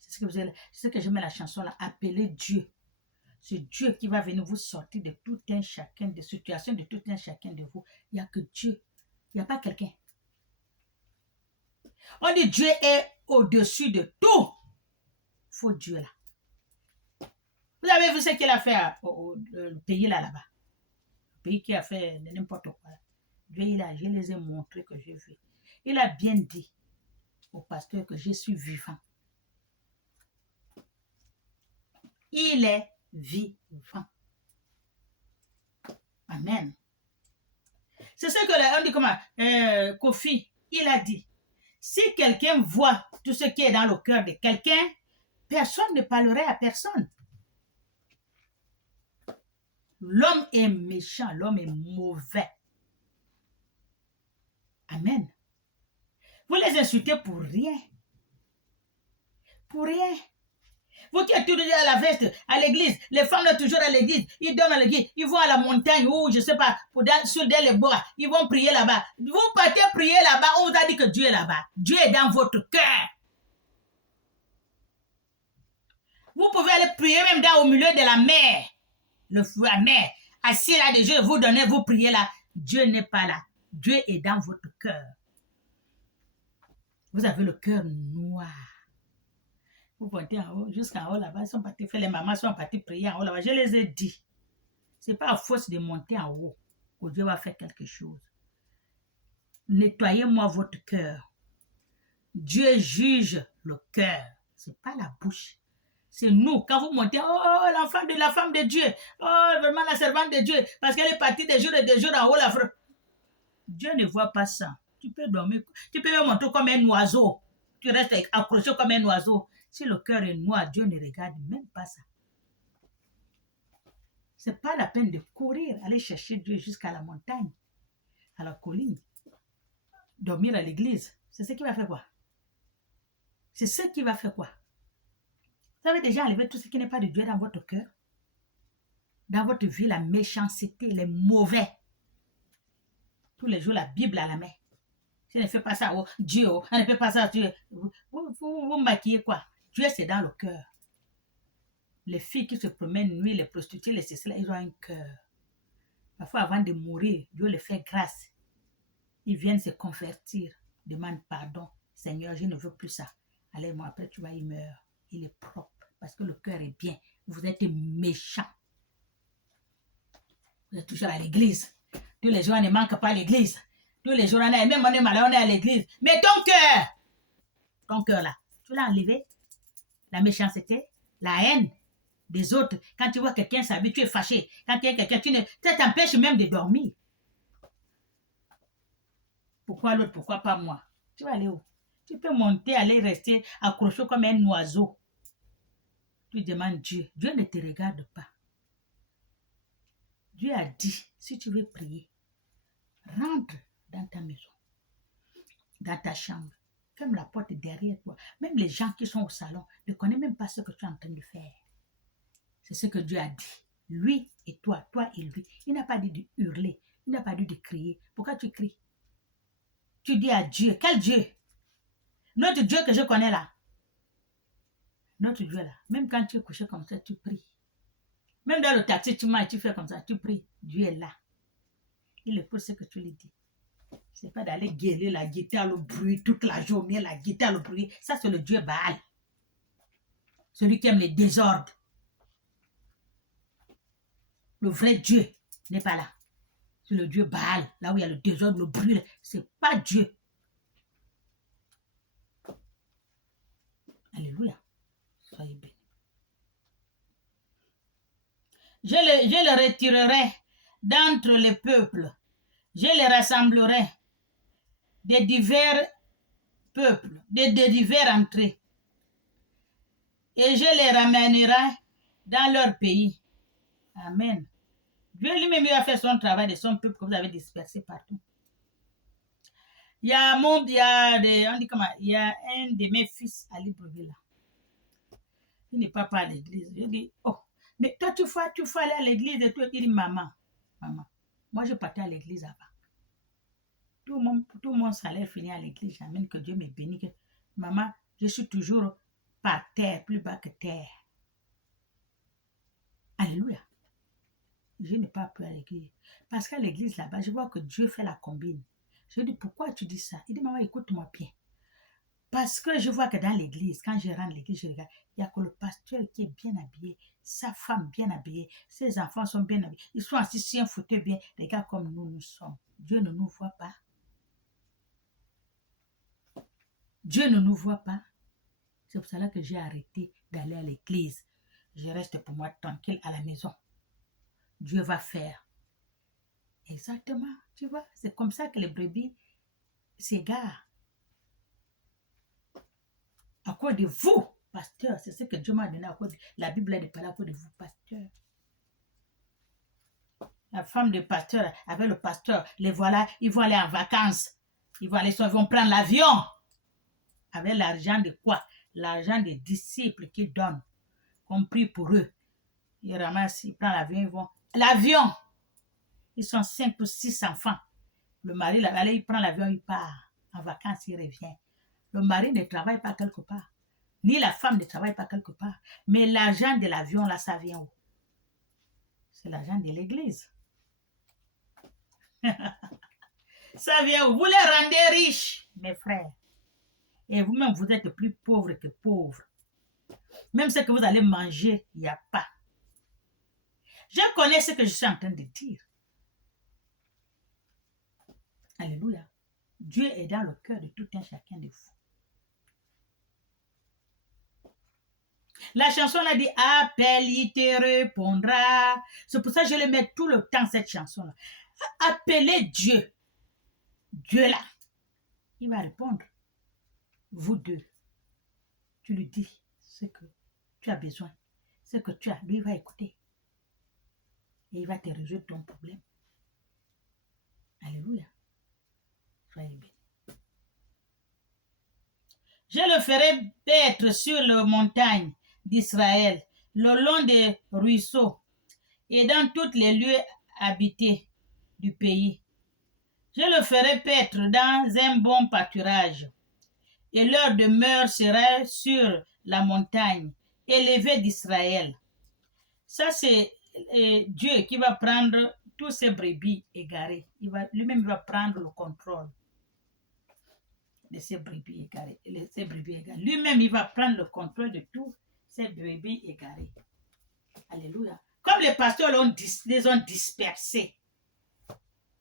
c'est ce que je mets la chanson là, appeler Dieu. C'est Dieu qui va venir vous sortir de tout un chacun, des situations de tout un chacun de vous. Il n'y a que Dieu. Il n'y a pas quelqu'un. On dit Dieu est au-dessus de tout. Faut Dieu là. Vous avez vu ce qu'il a fait au pays là-bas. Le pays qui a fait n'importe quoi. Dieu, je les ai montrés que j'ai vu. Il a bien dit au pasteur que je suis vivant. Il est vivant. Amen. C'est ce que on dit comment Kofi, il a dit. Si quelqu'un voit tout ce qui est dans le cœur de quelqu'un, personne ne parlerait à personne. L'homme est méchant, l'homme est mauvais. Amen. Vous les insultez pour rien. Pour rien. Vous qui êtes toujours à la fête, à l'église, les femmes sont toujours à l'église, ils dorment à l'église, ils vont à la montagne ou je ne sais pas, sur les bois, ils vont prier là-bas. Vous partez prier là-bas, on vous a dit que Dieu est là-bas. Dieu est dans votre cœur. Vous pouvez aller prier même au milieu de la mer, le feu à mer, assis là de Dieu, vous donnez, vous priez là. Dieu n'est pas là. Dieu est dans votre cœur. Vous avez le cœur noir. Vous pointez en haut, jusqu'en haut là-bas, ils sont partis faire, les mamans sont partis prier en haut là-bas. Je les ai dit. Ce n'est pas à force de monter en haut que Dieu va faire quelque chose. Nettoyez-moi votre cœur. Dieu juge le cœur. Ce n'est pas la bouche. C'est nous. Quand vous montez, oh, l'enfant de la femme de Dieu. Oh, vraiment la servante de Dieu. Parce qu'elle est partie des jours et des jours en haut là. Dieu ne voit pas ça. Tu peux dormir. Tu peux me monter comme un oiseau. Tu restes accroché comme un oiseau. Si le cœur est noir, Dieu ne regarde même pas ça. Ce n'est pas la peine de courir, aller chercher Dieu jusqu'à la montagne, à la colline, dormir à l'église. C'est ce qui va faire quoi? C'est ce qui va faire quoi? Vous avez déjà enlevé tout ce qui n'est pas de Dieu dans votre cœur? Dans votre vie, la méchanceté, les mauvais. Tous les jours, la Bible à la main. Si on ne fait pas ça, oh, Dieu, on ne fait pas ça, Dieu. Vous maquillez quoi? Dieu, c'est dans le cœur. Les filles qui se promènent nuit, les prostituées, les cécile, ils ont un cœur. Parfois, avant de mourir, Dieu les fait grâce. Ils viennent se convertir, demandent pardon. Seigneur, je ne veux plus ça. Allez, moi, après, tu vas y meurs. Il est propre parce que le cœur est bien. Vous êtes méchant. Vous êtes toujours à l'église. Tous les jours, on ne manque pas à l'église. Tous les jours, on est même on est malade, on est à l'église. Mais ton cœur là, tu l'as enlevé. La méchanceté, la haine des autres. Quand tu vois quelqu'un s'habiller, tu es fâché. Quand tu es quelqu'un, ça t'empêche même de dormir. Pourquoi l'autre, pourquoi pas moi? Tu vas aller où? Tu peux monter, aller rester accroché comme un oiseau. Tu demandes Dieu. Dieu ne te regarde pas. Dieu a dit, si tu veux prier, rentre dans ta maison, dans ta chambre. Ferme la porte derrière toi. Même les gens qui sont au salon ne connaissent même pas ce que tu es en train de faire. C'est ce que Dieu a dit. Lui et toi et lui. Il n'a pas dit de hurler. Il n'a pas dit de crier. Pourquoi tu cries? Tu dis à Dieu. Quel Dieu? Notre Dieu que je connais là. Notre Dieu là. Même quand tu es couché comme ça, tu pries. Même dans le taxi, tu manges, tu fais comme ça, tu pries. Dieu est là. Il écoute ce que tu lui dis. C'est pas d'aller gueuler la guitare, le bruit, toute la journée, la guitare, le bruit. Ça, c'est le Dieu Baal. Celui qui aime les désordres. Le vrai Dieu n'est pas là. C'est le Dieu Baal, là où il y a le désordre, le bruit. C'est pas Dieu. Alléluia. Soyez bénis. Je le retirerai d'entre les peuples. Je les rassemblerai des divers peuples, des divers entrées. Et je les ramènerai dans leur pays. Amen. Dieu lui-même a fait son travail de son peuple que vous avez dispersé partout. Il y a un de mes fils à Libreville. Il n'est pas à l'église. Je dis, oh, mais toi tu faut aller à l'église et toi tu dis, maman, moi je partais à l'église avant. Tout mon salaire finit à l'église. J'amène que Dieu me bénisse. Maman, je suis toujours par terre, plus bas que terre. Alléluia. Je n'ai pas peur à l'église. Parce qu'à l'église là-bas, je vois que Dieu fait la combine. Je dis, pourquoi tu dis ça? Il dit, maman, écoute-moi bien. Parce que je vois que dans l'église, quand je rentre l'église, je regarde, il n'y a que le pasteur qui est bien habillé, sa femme bien habillée, ses enfants sont bien habillés. Ils sont assis sur un fauteuil bien. Les gars comme nous sommes. Dieu ne nous voit pas. Dieu ne nous voit pas. C'est pour cela que j'ai arrêté d'aller à l'église. Je reste pour moi tranquille à la maison. Dieu va faire. Exactement, tu vois. C'est comme ça que les brebis s'égarent. À cause de vous, pasteur, c'est ce que Dieu m'a donné à cause de la Bible a parlé à cause de vous, pasteur. La femme de pasteur, avec le pasteur, les voilà, ils vont aller en vacances. Ils vont prendre l'avion. Avec l'argent de quoi? L'argent des disciples qu'ils donnent, compris pour eux. Ils ramassent, ils prennent l'avion, ils vont. L'avion! Ils sont 5 ou 6 enfants. Le mari, il prend l'avion, il part. En vacances, il revient. Le mari ne travaille pas quelque part. Ni la femme ne travaille pas quelque part. Mais l'argent de l'avion, là, ça vient où? C'est l'argent de l'église. Ça vient où? Vous les rendez riches, mes frères. Et vous-même, vous êtes plus pauvres que pauvres. Même ce que vous allez manger, il n'y a pas. Je connais ce que je suis en train de dire. Alléluia. Dieu est dans le cœur de tout un chacun de vous. La chanson a dit, appelle, il te répondra. C'est pour ça que je le mets tout le temps, cette chanson-là. Appelez Dieu. Dieu là. Il va répondre. Vous deux. Tu lui dis ce que tu as besoin. Ce que tu as. Lui, il va écouter. Et il va te résoudre ton problème. Alléluia. Soyez bénis. Je le ferai paître sur les montagnes d'Israël, le long des ruisseaux et dans tous les lieux habités du pays. Je le ferai paître dans un bon pâturage, et leur demeure sera sur la montagne élevée d'Israël. Ça, c'est Dieu qui va prendre tous ces brebis égarés. Lui-même va prendre le contrôle de ces brebis égarés. Lui-même, il va prendre le contrôle de tous ces brebis égarés. Alléluia. Comme les pasteurs les ont dispersés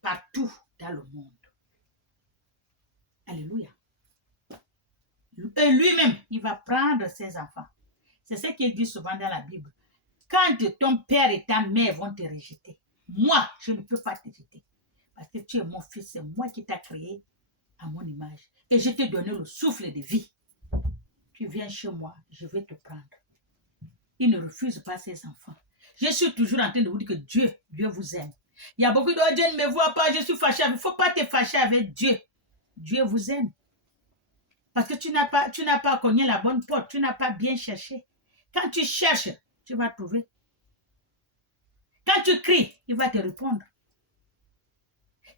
partout. tout dans le monde. Alléluia. Et lui-même, il va prendre ses enfants. C'est ce qu'il dit souvent dans la Bible. Quand ton père et ta mère vont te rejeter, moi, je ne peux pas te rejeter. Parce que tu es mon fils, c'est moi qui t'ai créé à mon image. Et je t'ai donné le souffle de vie. Tu viens chez moi, je vais te prendre. Il ne refuse pas ses enfants. Je suis toujours en train de vous dire que Dieu vous aime. Il y a beaucoup de Dieu ne me voit pas, je suis fâché. Il ne faut pas te fâcher avec Dieu. Dieu vous aime. Parce que tu n'as pas cogné la bonne porte, tu n'as pas bien cherché. Quand tu cherches, tu vas trouver. Quand tu cries, il va te répondre.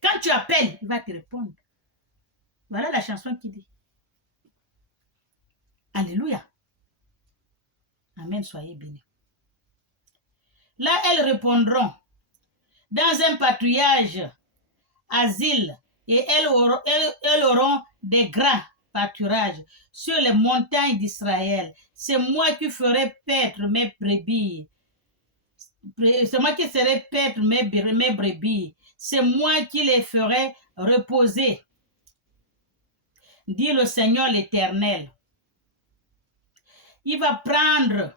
Quand tu appelles, il va te répondre. Voilà la chanson qui dit. Alléluia. Amen, soyez bénis. Là, elles répondront dans un patrouillage, asile, et elles auront des grands pâturages sur les montagnes d'Israël. C'est moi qui ferai paître mes brebis. C'est moi qui serai paître mes brebis. C'est moi qui les ferai reposer, dit le Seigneur l'Éternel. Il va prendre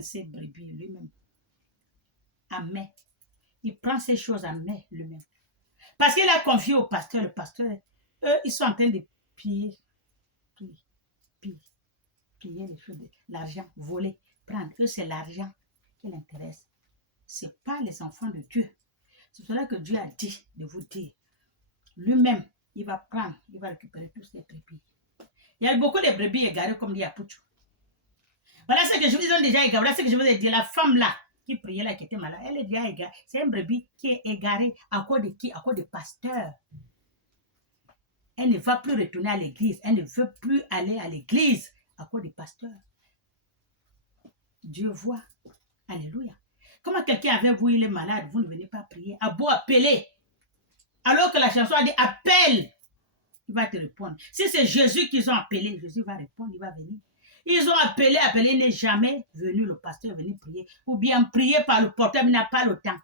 ses brebis lui-même. Amen. Il prend ces choses en main lui-même. Parce qu'il a confié au pasteur. Le pasteur, eux, ils sont en train de piller les choses, l'argent, voler, prendre. Eux, c'est l'argent qui l'intéresse. Ce n'est pas les enfants de Dieu. C'est pour cela que Dieu a dit de vous dire. Lui-même, il va prendre, il va récupérer tous les brebis. Il y a beaucoup de brebis égarées comme dit Apucho. Voilà ce que je vous ai déjà égaré. Voilà ce que je vous ai dit. La femme là, qui priait là, qui était malade, elle est déjà égarée. C'est un brebis qui est égaré à cause de qui? À cause du pasteur. Elle ne va plus retourner à l'église. Elle ne veut plus aller à l'église à cause du pasteur. Dieu voit. Alléluia. Comment quelqu'un avec vous, il est malade, vous ne venez pas prier? À beau appeler. Alors que la chanson a dit appelle. Il va te répondre. Si c'est Jésus qu'ils ont appelé, Jésus va répondre, il va venir. Ils ont appelé, il n'est jamais venu, le pasteur est venu prier. Ou bien prier par le portable, il n'a pas le temps.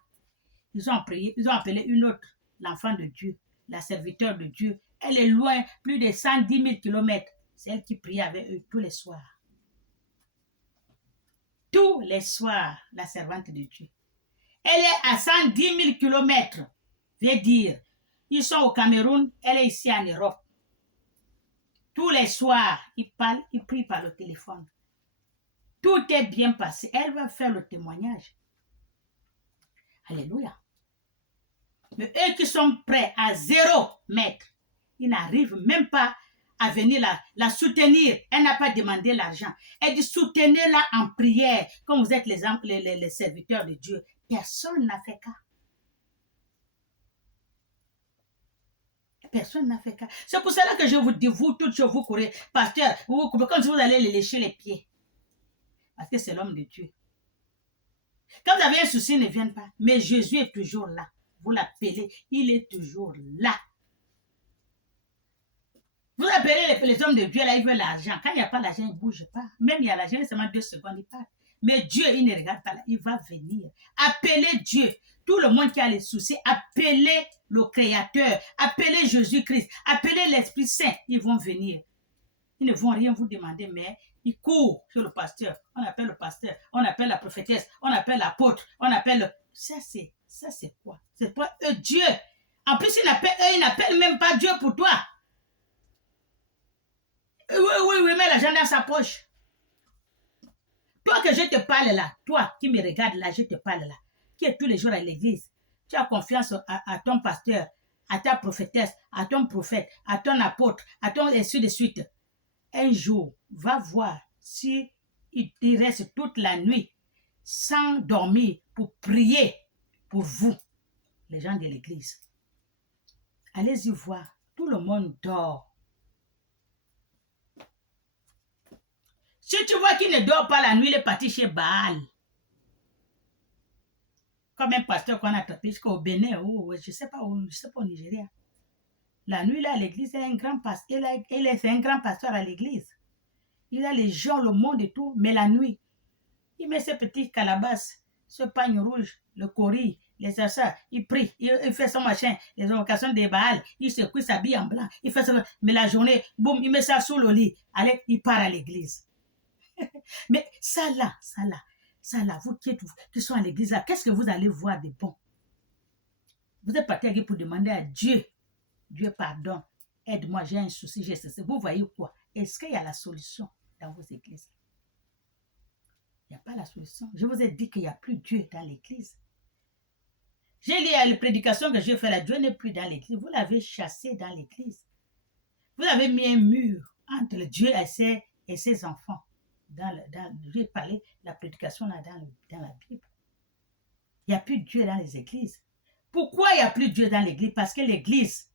Ils ont appelé une autre, l'enfant de Dieu, la serviteur de Dieu. Elle est loin, plus de 110 000 kilomètres. C'est elle qui prie avec eux tous les soirs. Tous les soirs, la servante de Dieu. Elle est à 110 000 kilomètres. Veut dire, ils sont au Cameroun, elle est ici en Europe. Tous les soirs, ils parlent, ils prient par le téléphone. Tout est bien passé. Elle va faire le témoignage. Alléluia. Mais eux qui sont prêts à 0 mètre, ils n'arrivent même pas à venir la soutenir. Elle n'a pas demandé l'argent. Elle dit soutenez-la en prière. Comme vous êtes les serviteurs de Dieu. Personne n'a fait cas. Personne n'a fait cas. C'est pour cela que je vous dis, vous toutes, je vous courez. Pasteur, vous courez quand vous allez les lécher les pieds. Parce que c'est l'homme de Dieu. Quand vous avez un souci, ne viennent pas. Mais Jésus est toujours là. Vous l'appelez, il est toujours là. Vous appelez les hommes de Dieu, là, ils veulent l'argent. Quand il n'y a pas l'argent, ils ne bougent pas. Même il y a l'argent, seulement 2 secondes, ils partent. Mais Dieu, il ne regarde pas là. Il va venir. Appelez Dieu. Tout le monde qui a les soucis, appelez le Créateur. Appelez Jésus-Christ. Appelez l'Esprit Saint. Ils vont venir. Ils ne vont rien vous demander, mais ils courent sur le pasteur. On appelle le pasteur. On appelle la prophétesse. On appelle l'apôtre. On appelle le... Ça, c'est quoi? C'est pas eux, Dieu. En plus, ils n'appellent même pas Dieu pour toi. Oui, mais l'argent dans sa poche. Toi que je te parle là, toi qui me regardes là, je te parle là, qui est tous les jours à l'église, tu as confiance à ton pasteur, à ta prophétesse, à ton prophète, à ton apôtre, à ton ainsi de suite. Un jour, va voir si il reste toute la nuit sans dormir pour prier pour vous, les gens de l'église. Allez-y voir, tout le monde dort. Si tu vois qu'il ne dort pas la nuit, il est parti chez Baal. Comme un pasteur qu'on a attrapé jusqu'au Bénin ou je ne sais pas au Nigeria. La nuit, là, à l'église, il est un grand pasteur. C'est un grand pasteur à l'église. Il a les gens, le monde et tout, mais la nuit, il met ses petites calabasses, ce pagne rouge, le cori, les sœurs, il prie, il fait son machin, les invocations des Baals, il se couche, s'habille en blanc, il fait ça, mais la journée, boum, il met ça sous le lit, allez, il part à l'église. Mais ça là, vous qui sont à l'église là, qu'est-ce que vous allez voir de bon? Vous êtes parti pour demander à Dieu, Dieu pardon, aide-moi, j'ai un souci, j'ai ceci. Vous voyez quoi? Est-ce qu'il y a la solution dans vos églises? Il n'y a pas la solution. Je vous ai dit qu'il n'y a plus Dieu dans l'église. J'ai lu à la prédication que Dieu fait là, Dieu n'est plus dans l'église. Vous l'avez chassé dans l'église. Vous avez mis un mur entre Dieu et ses enfants. J'ai parlé de la prédication là dans la Bible. Il n'y a plus Dieu dans les églises. Pourquoi il n'y a plus Dieu dans l'église? Parce que l'église,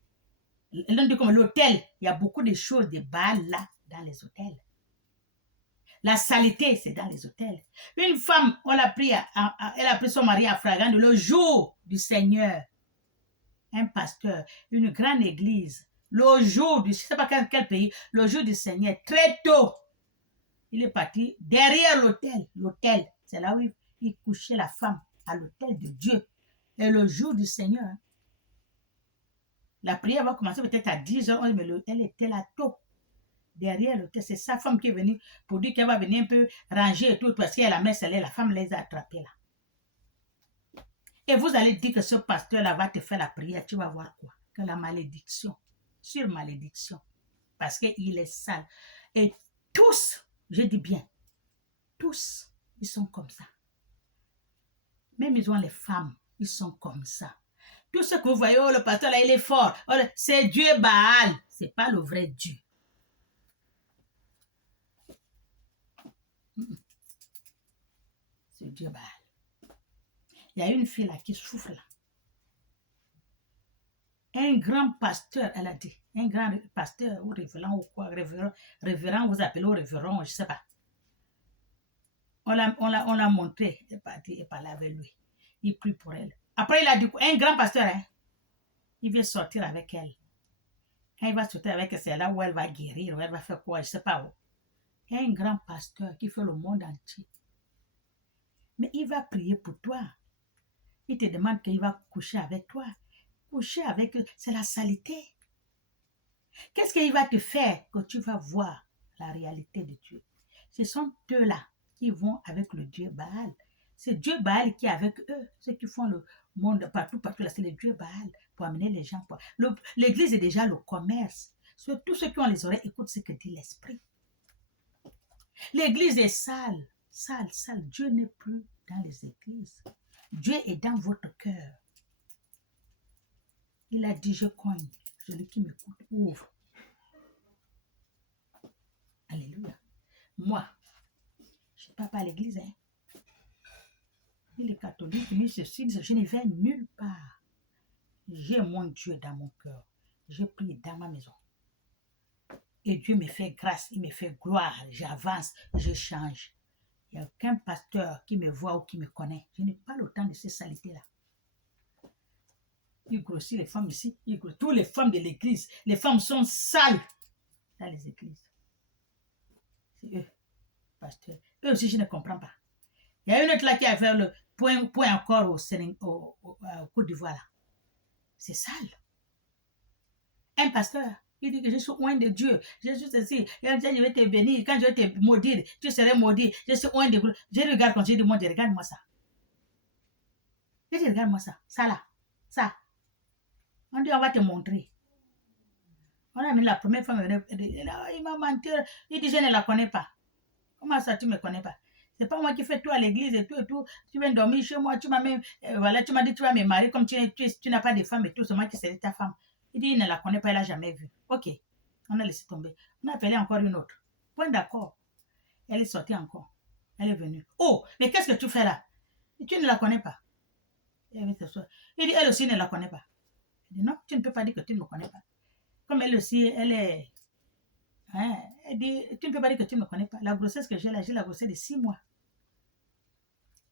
l'on dit comme l'hôtel, il y a beaucoup de choses de Baal là dans les hôtels. La saleté, c'est dans les hôtels. Une femme, elle a pris son mari à Fragande le jour du Seigneur. Un pasteur, une grande église, le jour du, je ne sais pas quel pays, le jour du Seigneur, très tôt, il est parti derrière l'hôtel. L'hôtel, c'est là où il couchait la femme, à l'hôtel de Dieu. Et le jour du Seigneur, la prière va commencer peut-être à 10h, mais elle était là tôt. Derrière l'hôtel, c'est sa femme qui est venue pour dire qu'elle va venir un peu ranger et tout, parce qu'elle a messe, la femme les a attrapés là. Et vous allez dire que ce pasteur-là va te faire la prière, tu vas voir quoi? Que la malédiction, sur malédiction, parce qu'il est sale. Et tous, je dis bien, tous, ils sont comme ça. Même ils ont les femmes, ils sont comme ça. Tout ce que vous voyez, oh, le pasteur là, il est fort. Oh, c'est Dieu Baal, c'est pas le vrai Dieu. C'est Dieu Baal. Il y a une fille là qui souffre là. Un grand pasteur, elle a dit, un grand pasteur ou révérend ou quoi, révérend, vous appelez au révérend, je ne sais pas. On l'a montré, elle est partie, elle parlait avec lui. Il prie pour elle. Après, il a dit, un grand pasteur, hein, il vient sortir avec elle. Quand il va sortir avec elle, c'est là où elle va guérir, où elle va faire quoi, je ne sais pas où. Il y a un grand pasteur qui fait le monde entier. Mais il va prier pour toi. Il te demande qu'il va coucher avec toi. Coucher avec eux, c'est la saleté. Qu'est-ce qu'il va te faire que tu vas voir la réalité de Dieu? Ce sont eux-là qui vont avec le Dieu Baal. C'est Dieu Baal qui est avec eux. Ceux qui font le monde partout là, c'est le Dieu Baal pour amener les gens. L'église est déjà le commerce. Tous ceux qui ont les oreilles écoutent ce que dit l'esprit. L'église est sale, sale, sale. Dieu n'est plus dans les églises. Dieu est dans votre cœur. Il a dit, je cogne. Celui qui m'écoute, ouvre. Alléluia. Moi, je ne pars pas à l'église. Hein. Ni les catholiques, ni ceci, je ne vais nulle part. J'ai mon Dieu dans mon cœur. Je prie dans ma maison. Et Dieu me fait grâce, il me fait gloire. J'avance, je change. Il n'y a aucun pasteur qui me voit ou qui me connaît. Je n'ai pas le temps de ces saletés-là. Il grossit les femmes ici. Toutes les femmes de l'église. Les femmes sont sales dans les églises. C'est eux, pasteurs. Eux aussi, je ne comprends pas. Il y a une autre là qui a fait le point encore au Côte d'Ivoire. C'est sale. Un pasteur, il dit que je suis loin de Dieu. Je suis ceci. Je vais te bénir. Quand je vais te maudire, tu serais maudit. Je suis loin de Dieu. Je regarde quand je dis, moi, regarde-moi ça. Je dis, regarde-moi ça. Ça là. Ça. On dit, on va te montrer. On a mis la première femme, il m'a menti. Il dit, je ne la connais pas. Comment ça, tu ne me connais pas? C'est pas moi qui fais tout à l'église et tout et tout. Tu viens dormir chez moi, tu m'as même, voilà, tu m'as dit, tu vas me marier comme tu n'as pas de femme et tout. C'est moi qui serai ta femme. Il dit, il ne la connaît pas, il ne l'a jamais vue. Ok, on a laissé tomber. On a appelé encore une autre. Point d'accord. Elle est sortie encore. Elle est venue. Oh, mais qu'est-ce que tu fais là? Et tu ne la connais pas. Il dit, elle aussi ne la connaît pas. Il dit, non, tu ne peux pas dire que tu ne me connais pas. Comme elle aussi, elle est... Hein, elle dit, tu ne peux pas dire que tu ne me connais pas. La grossesse que j'ai là, j'ai la grossesse de 6 mois.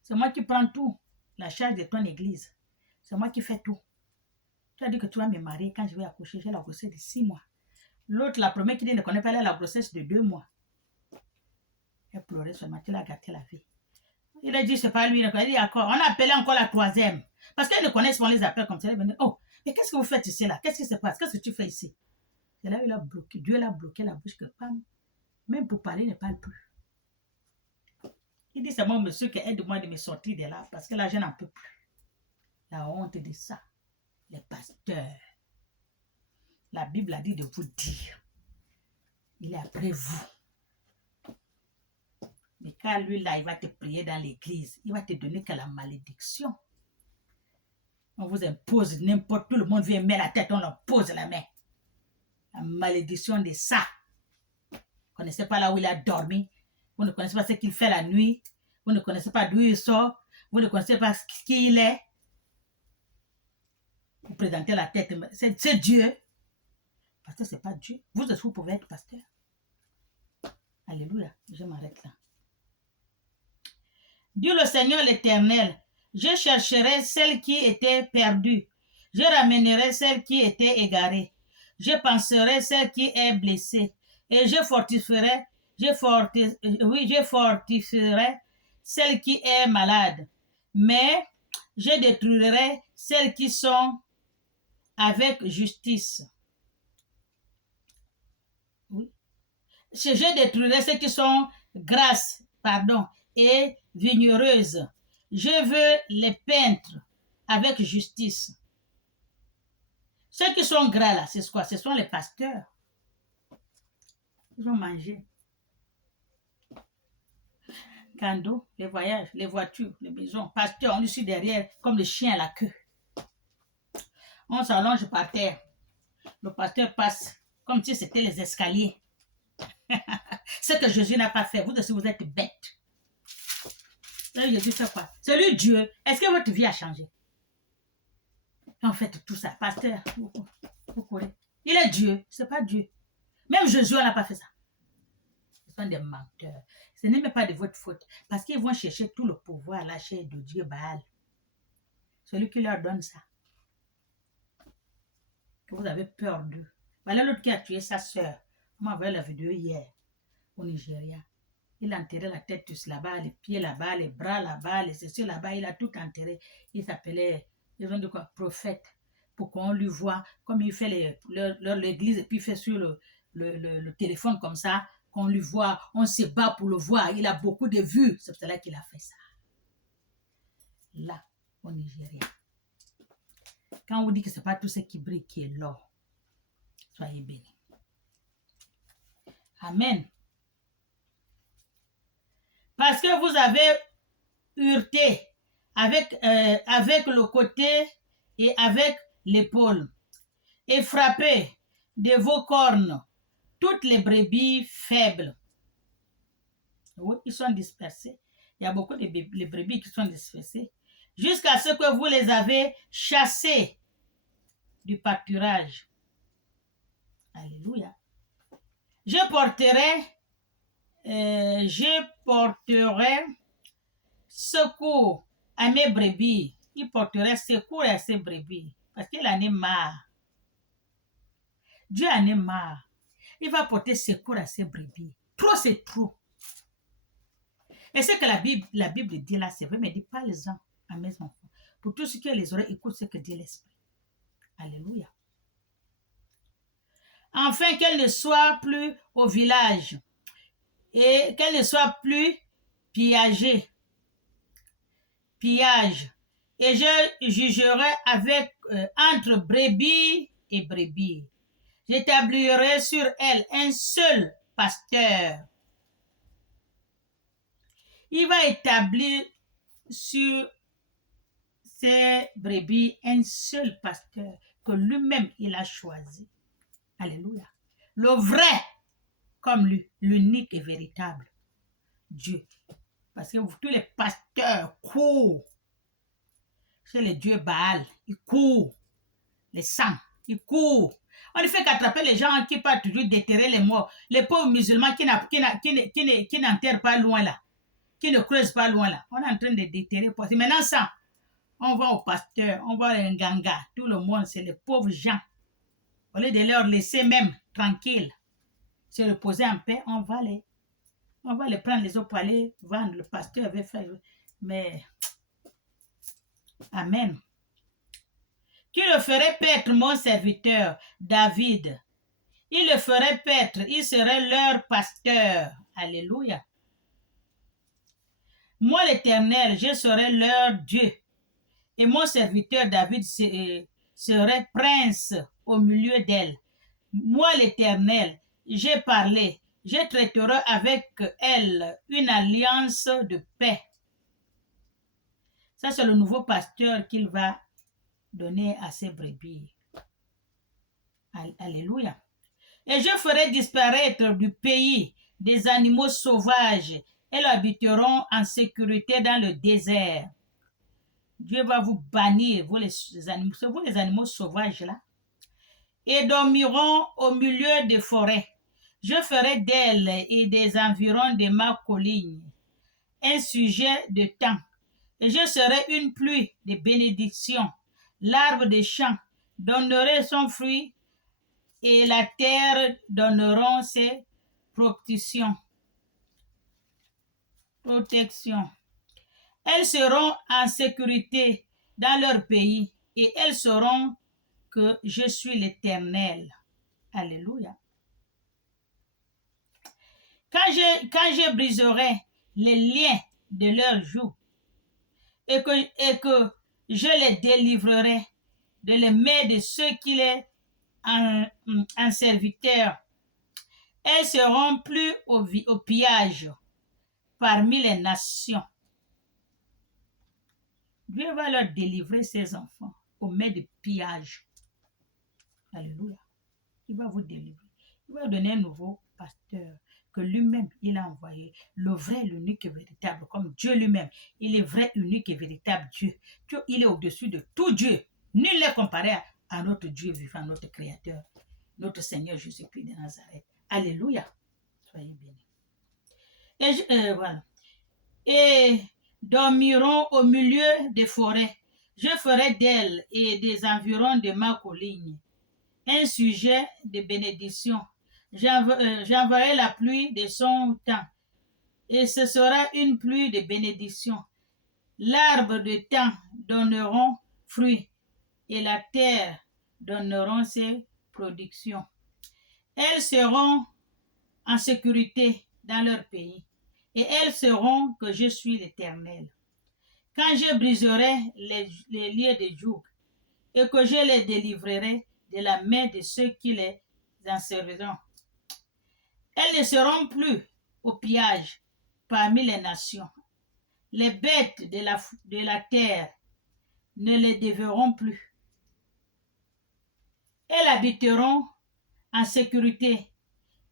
C'est moi qui prends tout, la charge de ton église. C'est moi qui fais tout. Tu as dit que tu vas me marier quand je vais accoucher. J'ai la grossesse de 6 mois. L'autre, la première qui dit ne connaît pas, elle a la grossesse de 2 mois. Elle pleurait seulement, tu l'as gâté la vie. Il a dit, c'est pas lui. Il a dit, d'accord. On a appelé encore la troisième. Parce qu'ils ne connaissent pas, on les appelle comme ça. Ils venaient, oh, mais qu'est-ce que vous faites ici là? Qu'est-ce qui se passe? Qu'est-ce que tu fais ici? Et là, il a bloqué. Dieu l'a bloqué la bouche que même pour parler, il ne parle plus. Il dit, c'est mon monsieur qui aide-moi de me sortir de là parce que là, je n'en peux plus. La honte de ça. Les pasteurs. La Bible a dit de vous dire. Il est après vous. Mais quand lui, là, il va te prier dans l'église, il va te donner que la malédiction. On vous impose n'importe, tout le monde vient mettre la tête, on leur pose la main. La malédiction de ça. Vous ne connaissez pas là où il a dormi. Vous ne connaissez pas ce qu'il fait la nuit. Vous ne connaissez pas d'où il sort. Vous ne connaissez pas qui il est. Vous présentez la tête. C'est Dieu. Pasteur, ce n'est pas Dieu. Vous aussi, vous pouvez être pasteur. Alléluia. Je m'arrête là. Dit le Seigneur l'Éternel, je chercherai celle qui était perdue. Je ramènerai celle qui était égarée. Je penserai celle qui est blessée. Et je fortifierai celle qui est malade. Mais je détruirai celles qui sont avec justice. Oui. Je détruirai celles qui sont grasses, et vignereuses. Je veux les peindre avec justice. Ceux qui sont gras là, c'est quoi? Ce sont les pasteurs. Ils ont mangé. Cando, les voyages, les voitures, les maisons. Pasteurs, on est sur derrière comme le chien à la queue. On s'allonge par terre. Le pasteur passe comme si c'était les escaliers. Ce que Jésus n'a pas fait. Vous aussi, vous êtes bêtes. Jésus fait quoi? C'est lui Dieu. Est-ce que votre vie a changé? En fait, tout ça, pasteur, vous courez. Il est Dieu, c'est pas Dieu. Même Jésus n'a pas fait ça. Ce sont des menteurs. Ce n'est même pas de votre faute. Parce qu'ils vont chercher tout le pouvoir, la chair de Dieu, Baal. Celui qui leur donne ça. Que vous avez peur d'eux. Voilà l'autre qui a tué sa soeur. On m'a envoyé la vidéo hier au Nigeria. Il a enterré la tête tous là-bas, les pieds là-bas, les bras là-bas, les ceci là-bas. Il a tout enterré. Il s'appelait, ils ont dit quoi, prophète. Pour qu'on lui voit, comme il fait l'église et puis il fait sur le téléphone comme ça, qu'on lui voit, on se bat pour le voir. Il a beaucoup de vues. C'est pour cela qu'il a fait ça. Là, au Nigeria. Quand on vous dit que ce n'est pas tout ce qui brille qui est l'or, soyez bénis. Amen. Parce que vous avez heurté avec le côté et avec l'épaule et frappé de vos cornes toutes les brebis faibles. Oui, ils sont dispersés. Il y a beaucoup de brebis qui sont dispersées jusqu'à ce que vous les avez chassés du pâturage. Alléluia. Je porterai secours à mes brebis. Il porterait secours à ses brebis. Parce qu'il en est marre. Dieu en est marre. Il va porter secours à ses brebis. Trop, c'est trop. Et ce que la Bible dit là, c'est vrai, mais dit parlez-en à mes enfants. Pour tous ceux qui ont les oreilles, écoutent ce que dit l'Esprit. Alléluia. Afin qu'elle ne soit plus au village et qu'elle ne soit plus pillage. Et je jugerai entre brebis et brebis. J'établirai sur elle un seul pasteur. Il va établir sur ces brebis un seul pasteur que lui-même il a choisi. Alléluia. Le vrai comme lui, l'unique et véritable Dieu. Parce que tous les pasteurs courent chez les dieux Baal, ils courent. Les sangs, ils courent. On ne fait qu'attraper les gens qui partent toujours déterrer les morts. Les pauvres musulmans qui n'enterrent pas loin là, qui ne creusent pas loin là. On est en train de déterrer. Maintenant ça, on va au pasteur, on va à Nganga. Tout le monde, c'est les pauvres gens. Au lieu de leur laisser même tranquille, se reposer en paix, on va les prendre les autres pour aller vendre. Le pasteur avait fait. Mais, Amen. Qui le ferait paître, mon serviteur, David. Il le ferait paître, il serait leur pasteur. Alléluia. Moi, l'Éternel, je serai leur Dieu. Et mon serviteur David serait prince au milieu d'elle. Moi, l'Éternel, j'ai parlé, je traiterai avec elle une alliance de paix. Ça, c'est le nouveau pasteur qu'il va donner à ses brebis. Alléluia. Et je ferai disparaître du pays des animaux sauvages. Elles habiteront en sécurité dans le désert. Dieu va vous bannir, vous les animaux sauvages là, et dormiront au milieu des forêts. Je ferai d'elles et des environs de ma colline un sujet de temps, et je serai une pluie de bénédiction. L'arbre des champs donnerait son fruit, et la terre donneront ses protections. Elles seront en sécurité dans leur pays et elles sauront que je suis l'Éternel. Alléluia. Quand je briserai les liens de leur joug et que je les délivrerai de les mains de ceux qui les en serviteurs, elles seront plus au pillage parmi les nations. Dieu va leur délivrer ses enfants aux mains de pillage. Alléluia. Il va vous délivrer. Il va vous donner un nouveau pasteur que lui-même, il a envoyé. Le vrai, l'unique et véritable, comme Dieu lui-même. Il est vrai, unique et véritable Dieu. Dieu, il est au-dessus de tout Dieu. Nul n'est comparé à notre Dieu vivant, notre Créateur, notre Seigneur Jésus-Christ de Nazareth. Alléluia. Soyez bénis. Et voilà. Et dormiront au milieu des forêts. Je ferai d'elles et des environs de ma colline un sujet de bénédiction. J'enverrai la pluie de son temps, et ce sera une pluie de bénédiction. L'arbre de temps donneront fruit, et la terre donneront ses productions. Elles seront en sécurité dans leur pays, et elles sauront que je suis l'Éternel. Quand je briserai les liens de joug, et que je les délivrerai de la main de ceux qui les enserviront, elles ne seront plus au pillage parmi les nations. Les bêtes de la terre ne les dévoreront plus. Elles habiteront en sécurité.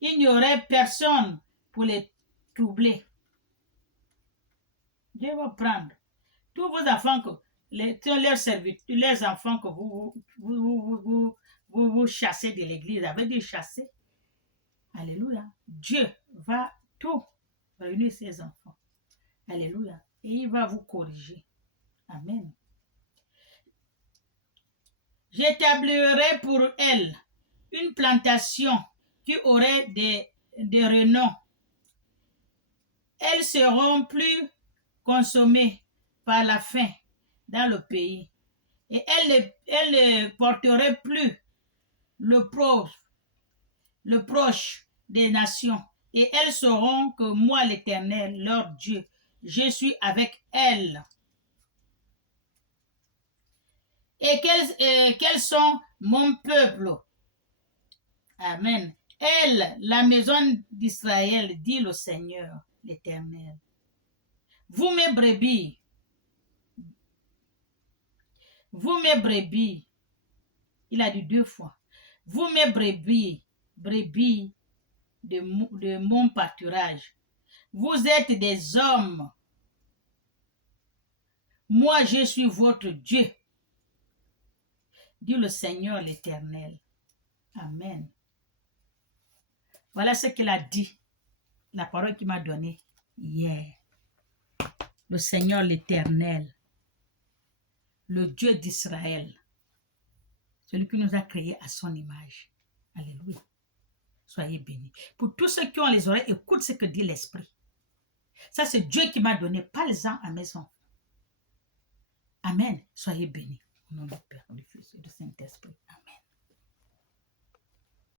Il n'y aurait personne pour les troubler. Dieu va prendre tous vos enfants, les enfants que vous chassez de l'église, avec des chassés. Alléluia. Dieu va tout réunir ses enfants. Alléluia. Et il va vous corriger. Amen. J'établirai pour elle une plantation qui aurait des renoms. Elles seront plus consommées par la faim dans le pays. Et elles ne porteraient plus le proche des nations. Et elles sauront que moi, l'Éternel, leur Dieu, je suis avec elles. Et qu'elles sont mon peuple. Amen. Elle, la maison d'Israël, dit le Seigneur, l'Éternel. Vous mes brebis, il a dit 2 fois. Vous mes brebis de mon pâturage, vous êtes des hommes. Moi, je suis votre Dieu, dit le Seigneur l'Éternel. Amen. Voilà ce qu'il a dit, la parole qu'il m'a donnée hier. Le Seigneur l'Éternel, le Dieu d'Israël, celui qui nous a créés à son image. Alléluia. Soyez bénis. Pour tous ceux qui ont les oreilles, écoute ce que dit l'Esprit. Ça, c'est Dieu qui m'a donné, parlez-en à mes enfants. Amen. Soyez bénis. Au nom du Père, du Fils et du Saint-Esprit. Amen.